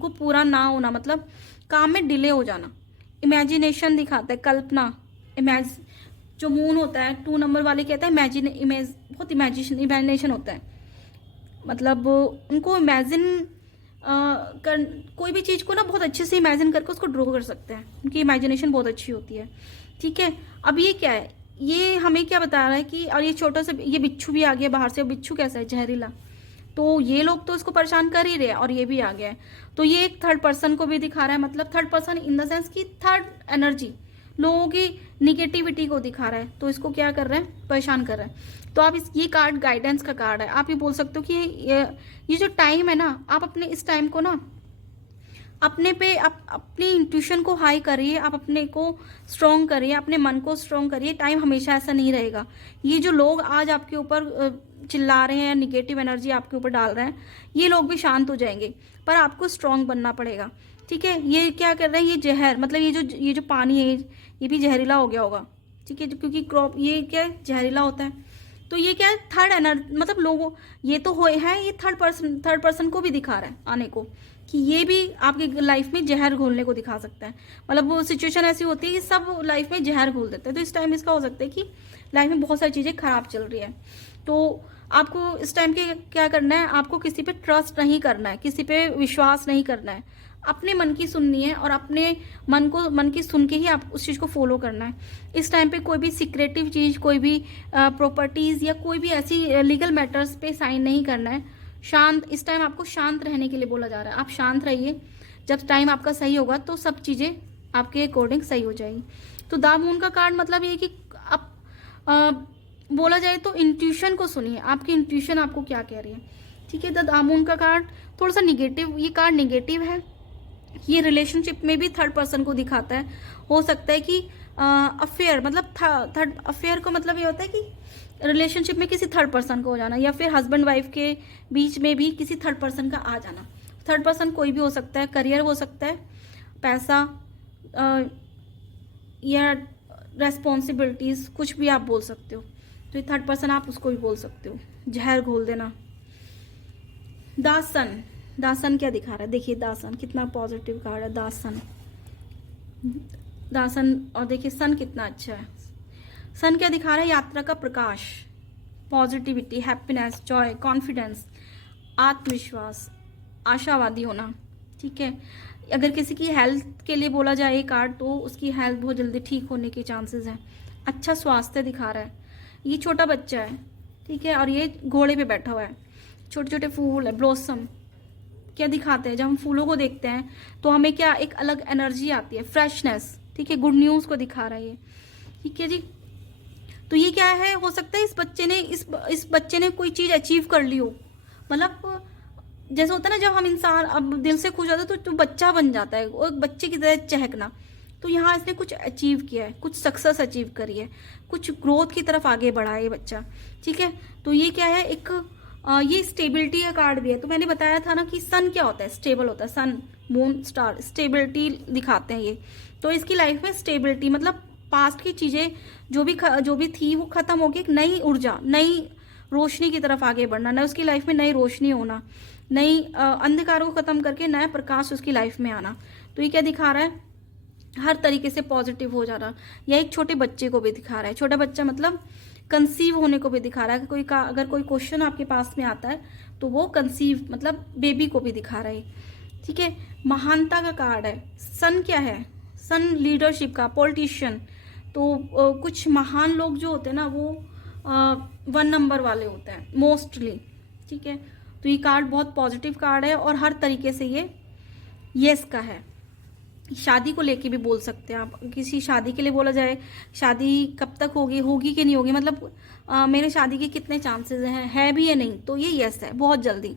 को पूरा ना होना, मतलब काम में डिले हो जाना। इमेजिनेशन दिखाता है, कल्पना। जो मून होता है 2 नंबर वाले कहते हैं बहुत इमेजिनेशन होता है, मतलब उनको इमेजिन कोई भी चीज़ को ना बहुत अच्छे से इमेजिन करके उसको ड्रॉ कर सकते हैं, उनकी इमेजिनेशन बहुत अच्छी होती है। ठीक है, अब ये क्या है, ये हमें क्या बता रहा है कि, और ये छोटा सा ये बिच्छू भी आ गया बाहर से। बिच्छू कैसा है, जहरीला। तो ये लोग तो इसको परेशान कर ही रहे हैं और ये भी आ गया है। तो ये एक थर्ड पर्सन को भी दिखा रहा है, मतलब third person in the sense की थर्ड एनर्जी, लोगों की निगेटिविटी को दिखा रहा है। तो इसको क्या कर रहे हैं, परेशान कर रहा है। तो आप ये कार्ड गाइडेंस का कार्ड है। आप ये बोल सकते हो कि ये जो टाइम है ना, आप अपने इस टाइम को ना अपने पे अपनी इंट्यूशन को हाई करिए, आप अपने को स्ट्रॉन्ग करिए, अपने मन को स्ट्रॉन्ग करिए। टाइम हमेशा ऐसा नहीं रहेगा। ये जो लोग आज आपके ऊपर चिल्ला रहे हैं, निगेटिव एनर्जी आपके ऊपर डाल रहे हैं, ये लोग भी शांत हो जाएंगे, पर आपको स्ट्रॉन्ग बनना पड़ेगा। ठीक है, ये क्या कर रहे हैं, ये जहर मतलब ये जो पानी है ये भी जहरीला हो गया होगा। ठीक है, क्योंकि क्रॉप ये क्या है, जहरीला होता है। तो ये क्या है, थर्ड एनर्जी, मतलब लोगों, ये तो हो है, ये थर्ड पर्सन को भी दिखा रहा है आने को, कि ये भी आपकी लाइफ में जहर घोलने को दिखा सकता है। मतलब वो सिचुएशन ऐसी होती है कि सब लाइफ में जहर घोल देते हैं। तो इस टाइम इसका हो सकता है कि लाइफ में बहुत सारी चीज़ें खराब चल रही है। तो आपको इस टाइम के क्या करना है, आपको किसी पे ट्रस्ट नहीं करना है, किसी पे विश्वास नहीं करना है, अपने मन की सुननी है और अपने मन की सुन के ही आप उस चीज़ को फॉलो करना है। इस टाइम पे कोई भी सीक्रेटिव चीज़, कोई भी प्रॉपर्टीज़ या कोई भी ऐसी लीगल मैटर्स पे साइन नहीं करना है। शांत, इस टाइम आपको शांत रहने के लिए बोला जा रहा है। आप शांत रहिए, जब टाइम आपका सही होगा तो सब चीज़ें आपके अकॉर्डिंग सही हो जाएगी। तो द मून का कार्ड मतलब ये कि आप बोला जाए तो इंट्यूशन को सुनिए, आपकी इंट्यूशन आपको क्या कह रही है। ठीक है, द मून का कार्ड थोड़ा सा निगेटिव, ये कार्ड निगेटिव है। ये रिलेशनशिप में भी थर्ड पर्सन को दिखाता है। हो सकता है कि अफेयर मतलब थर्ड अफेयर का मतलब ये होता है कि रिलेशनशिप में किसी थर्ड पर्सन को हो जाना, या फिर हस्बैंड वाइफ के बीच में भी किसी थर्ड पर्सन का आ जाना। थर्ड पर्सन कोई भी हो सकता है, करियर हो सकता है, पैसा या रेस्पॉन्सिबिलिटीज़, कुछ भी आप बोल सकते हो। तो ये थर्ड पर्सन आप उसको भी बोल सकते हो, जहर घोल देना। दासन, दासन क्या दिखा रहा है, देखिए दासन कितना पॉजिटिव कार्ड है। दासन, दासन, और देखिए सन कितना अच्छा है। सन क्या दिखा रहा है, यात्रा का प्रकाश, पॉजिटिविटी, हैप्पीनेस, जॉय, कॉन्फिडेंस, आत्मविश्वास, आशावादी होना। ठीक है, अगर किसी की हेल्थ के लिए बोला जाए कार्ड तो उसकी हेल्थ बहुत जल्दी ठीक होने के चांसेस हैं। अच्छा स्वास्थ्य दिखा रहा है। ये छोटा बच्चा है, ठीक है, और ये घोड़े पे बैठा हुआ है। छोटे छोटे फूल है, ब्लॉसम क्या दिखाते हैं, जब हम फूलों को देखते हैं तो हमें क्या एक अलग एनर्जी आती है, फ्रेशनेस। ठीक है, गुड न्यूज़ को दिखा रहा है ये। ठीक है जी, तो ये क्या है, हो सकता है इस बच्चे ने कोई चीज़ अचीव कर ली हो। मतलब जैसे होता है ना, जब हम इंसान अब दिल से खुश होता है तो बच्चा बन जाता है, वो एक बच्चे की तरह चहकना। तो यहाँ इसने कुछ अचीव किया है, कुछ सक्सेस अचीव करी है, कुछ ग्रोथ की तरफ आगे बढ़ा है ये बच्चा। ठीक है, तो ये क्या है, एक ये स्टेबिलिटी का कार्ड भी है। तो मैंने बताया था ना कि सन क्या होता है, स्टेबल होता है। सन, मून, स्टार स्टेबिलिटी दिखाते हैं ये। तो इसकी लाइफ में स्टेबिलिटी मतलब पास्ट की चीज़ें जो भी थी वो खत्म होगी, एक नई ऊर्जा, नई रोशनी की तरफ आगे बढ़ना, नई उसकी लाइफ में नई रोशनी होना, नई अंधकारों को खत्म करके नया प्रकाश उसकी लाइफ में आना। तो ये क्या दिखा रहा है, हर तरीके से पॉजिटिव हो जाना। यह एक छोटे बच्चे को भी दिखा रहा है। छोटा बच्चा मतलब कंसीव होने को भी दिखा रहा है। अगर कोई क्वेश्चन आपके पास में आता है तो वो कंसीव मतलब बेबी को भी दिखा रहा है। ठीक है, महानता का कार्ड है। सन क्या है, सन लीडरशिप का, पॉलिटिशियन। तो कुछ महान लोग जो होते हैं ना वो 1 नंबर वाले होते हैं मोस्टली। ठीक है, तो ये कार्ड बहुत पॉजिटिव कार्ड है और हर तरीके से ये यस का है। शादी को लेके भी बोल सकते हैं आप, किसी शादी के लिए बोला जाए, शादी कब तक होगी कि नहीं होगी, मतलब मेरे शादी के कितने चांसेस हैं, है भी या नहीं, तो ये यस है, बहुत जल्दी।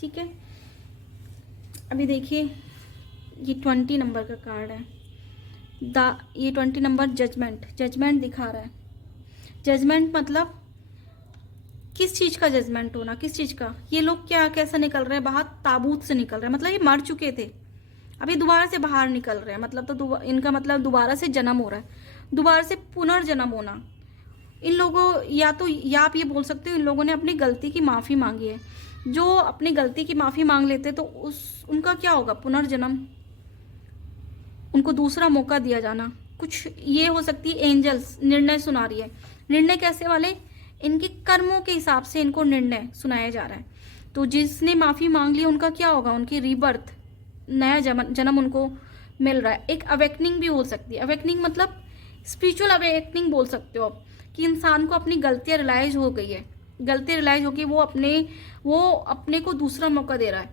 ठीक है, अभी देखिए ये 20 नंबर का कार्ड है। ये 20 नंबर जजमेंट, जजमेंट दिखा रहा है। जजमेंट मतलब किस चीज़ का जजमेंट होना, किस चीज़ का, ये लोग क्या कैसे निकल रहे हैं बाहर, ताबूत से निकल रहे हैं। मतलब ये मर चुके थे, अभी दोबारा से बाहर निकल रहे हैं। मतलब तो इनका मतलब दोबारा से जन्म हो रहा है, दोबारा से पुनर्जन्म होना। इन लोगों या आप ये बोल सकते हो इन लोगों ने अपनी गलती की माफ़ी मांगी है। जो अपनी गलती की माफ़ी मांग लेते तो उनका क्या होगा, पुनर्जन्म, उनको दूसरा मौका दिया जाना। कुछ ये हो सकती है एंजल्स निर्णय सुना रही है। निर्णय कैसे वाले, इनके कर्मों के हिसाब से इनको निर्णय सुनाया जा रहा है। तो जिसने माफ़ी मांग ली उनका क्या होगा, उनकी रीबर्थ, नया जन्म उनको मिल रहा है। एक अवेकनिंग भी हो सकती है। अवेकनिंग मतलब स्पिरिचुअल अवेकनिंग बोल सकते हो आप, कि इंसान को अपनी गलतियाँ रियलाइज हो गई है, गलती रियलाइज होगी, वो अपने को दूसरा मौका दे रहा है।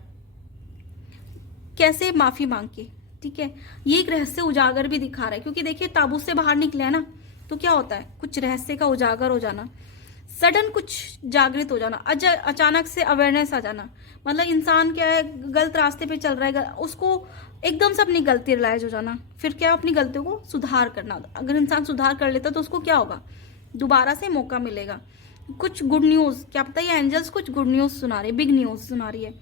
कैसे, माफ़ी मांग के। ठीक है, ये एक रहस्य उजागर भी दिखा रहा है, क्योंकि देखिए ताबूत से बाहर निकले है ना, तो क्या होता है, कुछ रहस्य का उजागर हो जाना, सडन कुछ जागृत हो जाना, अचानक से अवेयरनेस आ जाना। मतलब इंसान क्या है, गलत रास्ते पे चल रहा है, उसको एकदम से अपनी गलती रियलाइज हो जाना, फिर क्या अपनी गलतियों को सुधार करना। अगर इंसान सुधार कर लेता तो उसको क्या होगा, दोबारा से मौका मिलेगा। कुछ गुड न्यूज़, क्या पता ये एंजल्स कुछ गुड न्यूज़ सुना रही है, बिग न्यूज़ सुना रही है।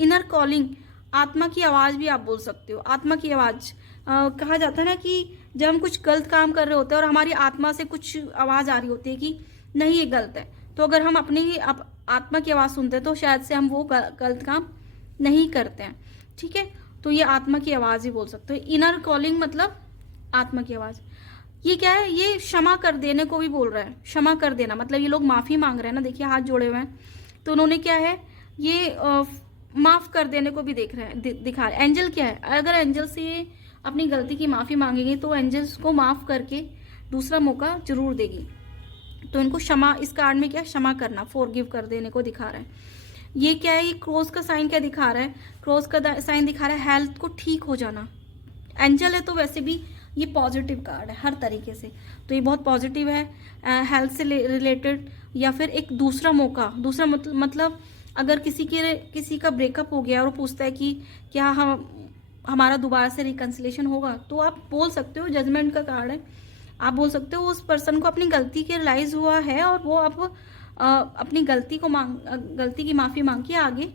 इनर कॉलिंग, आत्मा की आवाज़ भी आप बोल सकते हो। आत्मा की आवाज़ कहा जाता है ना कि जब हम कुछ गलत काम कर रहे होते हैं और हमारी आत्मा से कुछ आवाज़ आ रही होती है कि नहीं ये गलत है, तो अगर हम अपनी ही आत्मा की आवाज़ सुनते हैं तो शायद से हम वो गलत काम नहीं करते हैं। ठीक है, तो ये आत्मा की आवाज़ ही बोल सकते हो। इनर कॉलिंग मतलब आत्मा की आवाज़। ये क्या है, ये क्षमा कर देने को भी बोल रहा है। क्षमा कर देना मतलब ये लोग माफ़ी मांग रहे हैं ना, देखिए हाथ जोड़े हुए हैं, तो उन्होंने क्या है, ये माफ़ कर देने को भी दिखा रहा है। एंजल क्या है, अगर एंजल से ये अपनी गलती की माफ़ी मांगेंगे तो एंजल्स को माफ़ करके दूसरा मौका जरूर देगी। तो इनको क्षमा, इस कार्ड में क्या, क्षमा करना, फॉरगिव कर देने को दिखा रहा है। ये क्या है, ये क्रॉस का साइन क्या दिखा रहा है, क्रॉस का साइन दिखा रहा है हेल्थ को ठीक हो जाना, एंजल है तो वैसे भी ये पॉजिटिव कार्ड है हर तरीके से, तो ये बहुत पॉजिटिव है। हेल्थ से रिलेटेड या फिर एक दूसरा मौका, दूसरा मतलब अगर किसी का ब्रेकअप हो गया और वो पूछता है कि क्या हमारा दोबारा से रिकन्सिलेशन होगा, तो आप बोल सकते हो, जजमेंट का कार्ड है, आप बोल सकते हो उस पर्सन को अपनी गलती के रियलाइज हुआ है और वो आप अपनी गलती की माफ़ी मांग के आगे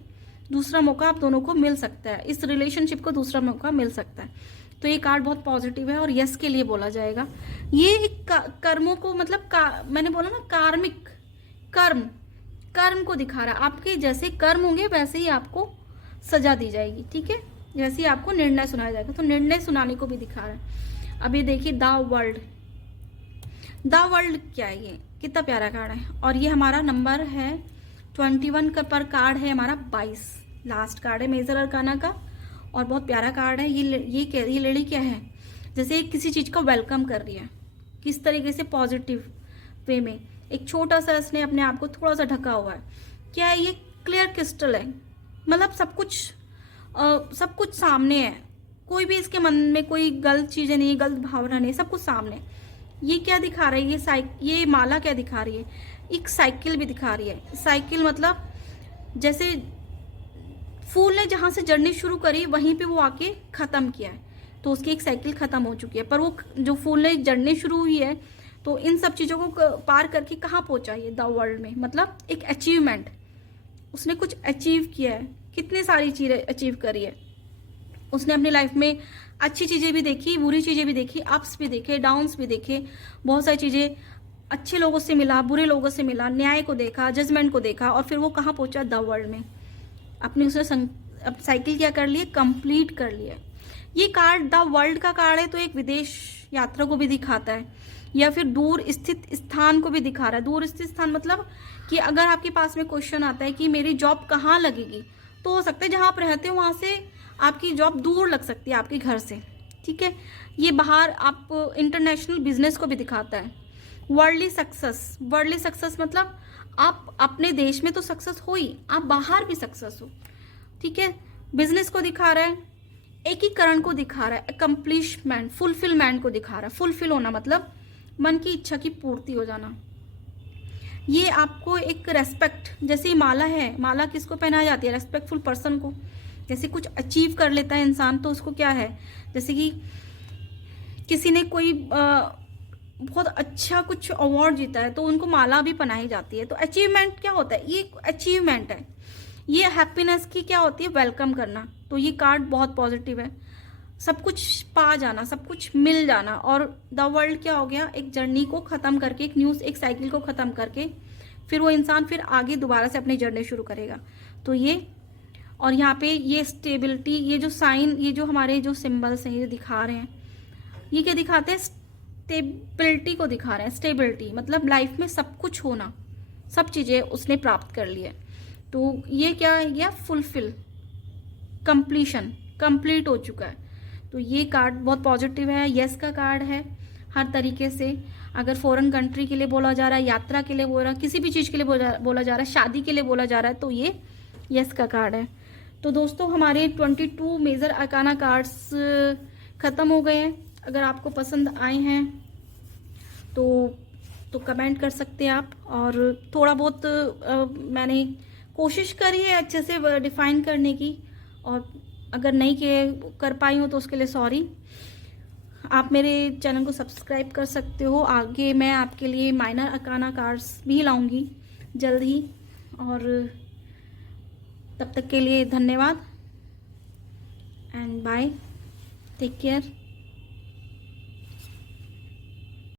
दूसरा मौका आप दोनों को मिल सकता है, इस रिलेशनशिप को दूसरा मौका मिल सकता है। तो ये कार्ड बहुत पॉजिटिव है और यस के लिए बोला जाएगा। ये एक कर्मों को मतलब मैंने बोला ना, कार्मिक कर्म को दिखा रहा है। आपके जैसे कर्म होंगे वैसे ही आपको सजा दी जाएगी, ठीक है, जैसे ही आपको निर्णय सुनाया जाएगा, तो निर्णय सुनाने को भी दिखा रहा है। अब ये देखिए द वर्ल्ड क्या है, ये कितना प्यारा कार्ड है, और ये हमारा नंबर है 21 का, पर कार्ड है हमारा 22, लास्ट कार्ड है मेजर अरकाना का, और बहुत प्यारा कार्ड है। ये लेडी क्या है, जैसे किसी चीज़ का वेलकम कर रही है, किस तरीके से पॉजिटिव वे में, एक छोटा सा इसने अपने आप को थोड़ा सा ढका हुआ है। क्या है ये, क्लियर क्रिस्टल है, मतलब सब कुछ सामने है, कोई भी इसके मन में कोई गलत चीज़ें नहीं, गलत भावना नहीं, सब कुछ सामने। ये क्या दिखा रही है, ये माला क्या दिखा रही है, एक साइकिल भी दिखा रही है। साइकिल मतलब जैसे फूल ने जहाँ से जर्नी शुरू करी वहीं पे वो आके ख़त्म किया है, तो उसकी एक साइकिल ख़त्म हो चुकी है, पर वो जो फूल ने जर्नी शुरू हुई है तो इन सब चीज़ों को पार करके कहाँ पहुँचा ये द वर्ल्ड में, मतलब एक अचीवमेंट, उसने कुछ अचीव किया है, कितनी सारी चीज़ें अचीव करी है उसने अपनी लाइफ में। अच्छी चीज़ें भी देखी, बुरी चीज़ें भी देखी, अप्स भी देखे, डाउन्स भी देखे, बहुत सारी चीज़ें, अच्छे लोगों से मिला, बुरे लोगों से मिला, न्याय को देखा, जजमेंट को देखा, और फिर वो कहाँ पहुँचा, द वर्ल्ड में। अपनी उसने साइकिल क्या कर लिए, कंप्लीट कर लिया। ये कार्ड द वर्ल्ड का कार्ड है, तो एक विदेश यात्रा को भी दिखाता है, या फिर दूर स्थित स्थान को भी दिखा रहा है। दूर स्थित स्थान मतलब कि अगर आपके पास में क्वेश्चन आता है कि मेरी जॉब कहाँ लगेगी, तो हो सकता है जहाँ आप रहते हो वहाँ से आपकी जॉब दूर लग सकती है आपके घर से, ठीक है। ये बाहर आप इंटरनेशनल बिजनेस को भी दिखाता है। वर्ल्डली सक्सेस मतलब आप अपने देश में तो सक्सेस हो ही, आप बाहर भी सक्सेस हो, ठीक है। बिजनेस को दिखा रहा है, एकीकरण को दिखा रहा है, अकम्प्लिशमेंट, फुलफिलमेंट को दिखा रहा है। फुलफिल होना मतलब मन की इच्छा की पूर्ति हो जाना। ये आपको एक रेस्पेक्ट, जैसे माला है, माला किसको पहनाई जाती है, रेस्पेक्टफुल पर्सन को। जैसे कुछ अचीव कर लेता है इंसान तो उसको क्या है, जैसे कि किसी ने कोई बहुत अच्छा कुछ अवार्ड जीता है तो उनको माला भी पहनाई जाती है। तो अचीवमेंट क्या होता है, ये अचीवमेंट है। ये हैप्पीनेस की क्या होती है, वेलकम करना। तो ये कार्ड बहुत पॉजिटिव है, सब कुछ पा जाना, सब कुछ मिल जाना। और द वर्ल्ड क्या हो गया, एक जर्नी को ख़त्म करके, एक साइकिल को ख़त्म करके फिर वो इंसान फिर आगे दोबारा से अपनी जर्नी शुरू करेगा। तो ये, और यहाँ पे ये स्टेबिलिटी, ये जो साइन, ये जो हमारे जो सिंबल्स हैं ये दिखा रहे हैं, ये क्या दिखाते हैं, स्टेबिलिटी को दिखा रहे हैं। स्टेबिलिटी मतलब लाइफ में सब कुछ होना, सब चीज़ें उसने प्राप्त कर ली है। तो ये क्या है गया, फुलफिल, कंप्लीशन, कंप्लीट हो चुका है। तो ये कार्ड बहुत पॉजिटिव है, यस का कार्ड है हर तरीके से। अगर फॉरेन कंट्री के लिए बोला जा रहा है, यात्रा के लिए बोल रहा है, किसी भी चीज़ के लिए बोला जा रहा है, शादी के लिए बोला जा रहा है, तो ये यस का कार्ड है। तो दोस्तों हमारे 22 मेजर अरकाना कार्ड्स ख़त्म हो गए हैं। अगर आपको पसंद आए हैं तो कमेंट कर सकते हैं आप। और थोड़ा बहुत मैंने कोशिश करी है अच्छे से डिफ़ाइन करने की, और अगर नहीं कर पाई हूँ तो उसके लिए सॉरी। आप मेरे चैनल को सब्सक्राइब कर सकते हो। आगे मैं आपके लिए माइनर अरकाना कार्ड्स भी लाऊंगी जल्द ही। और तब तक के लिए धन्यवाद एंड बाय, टेक केयर।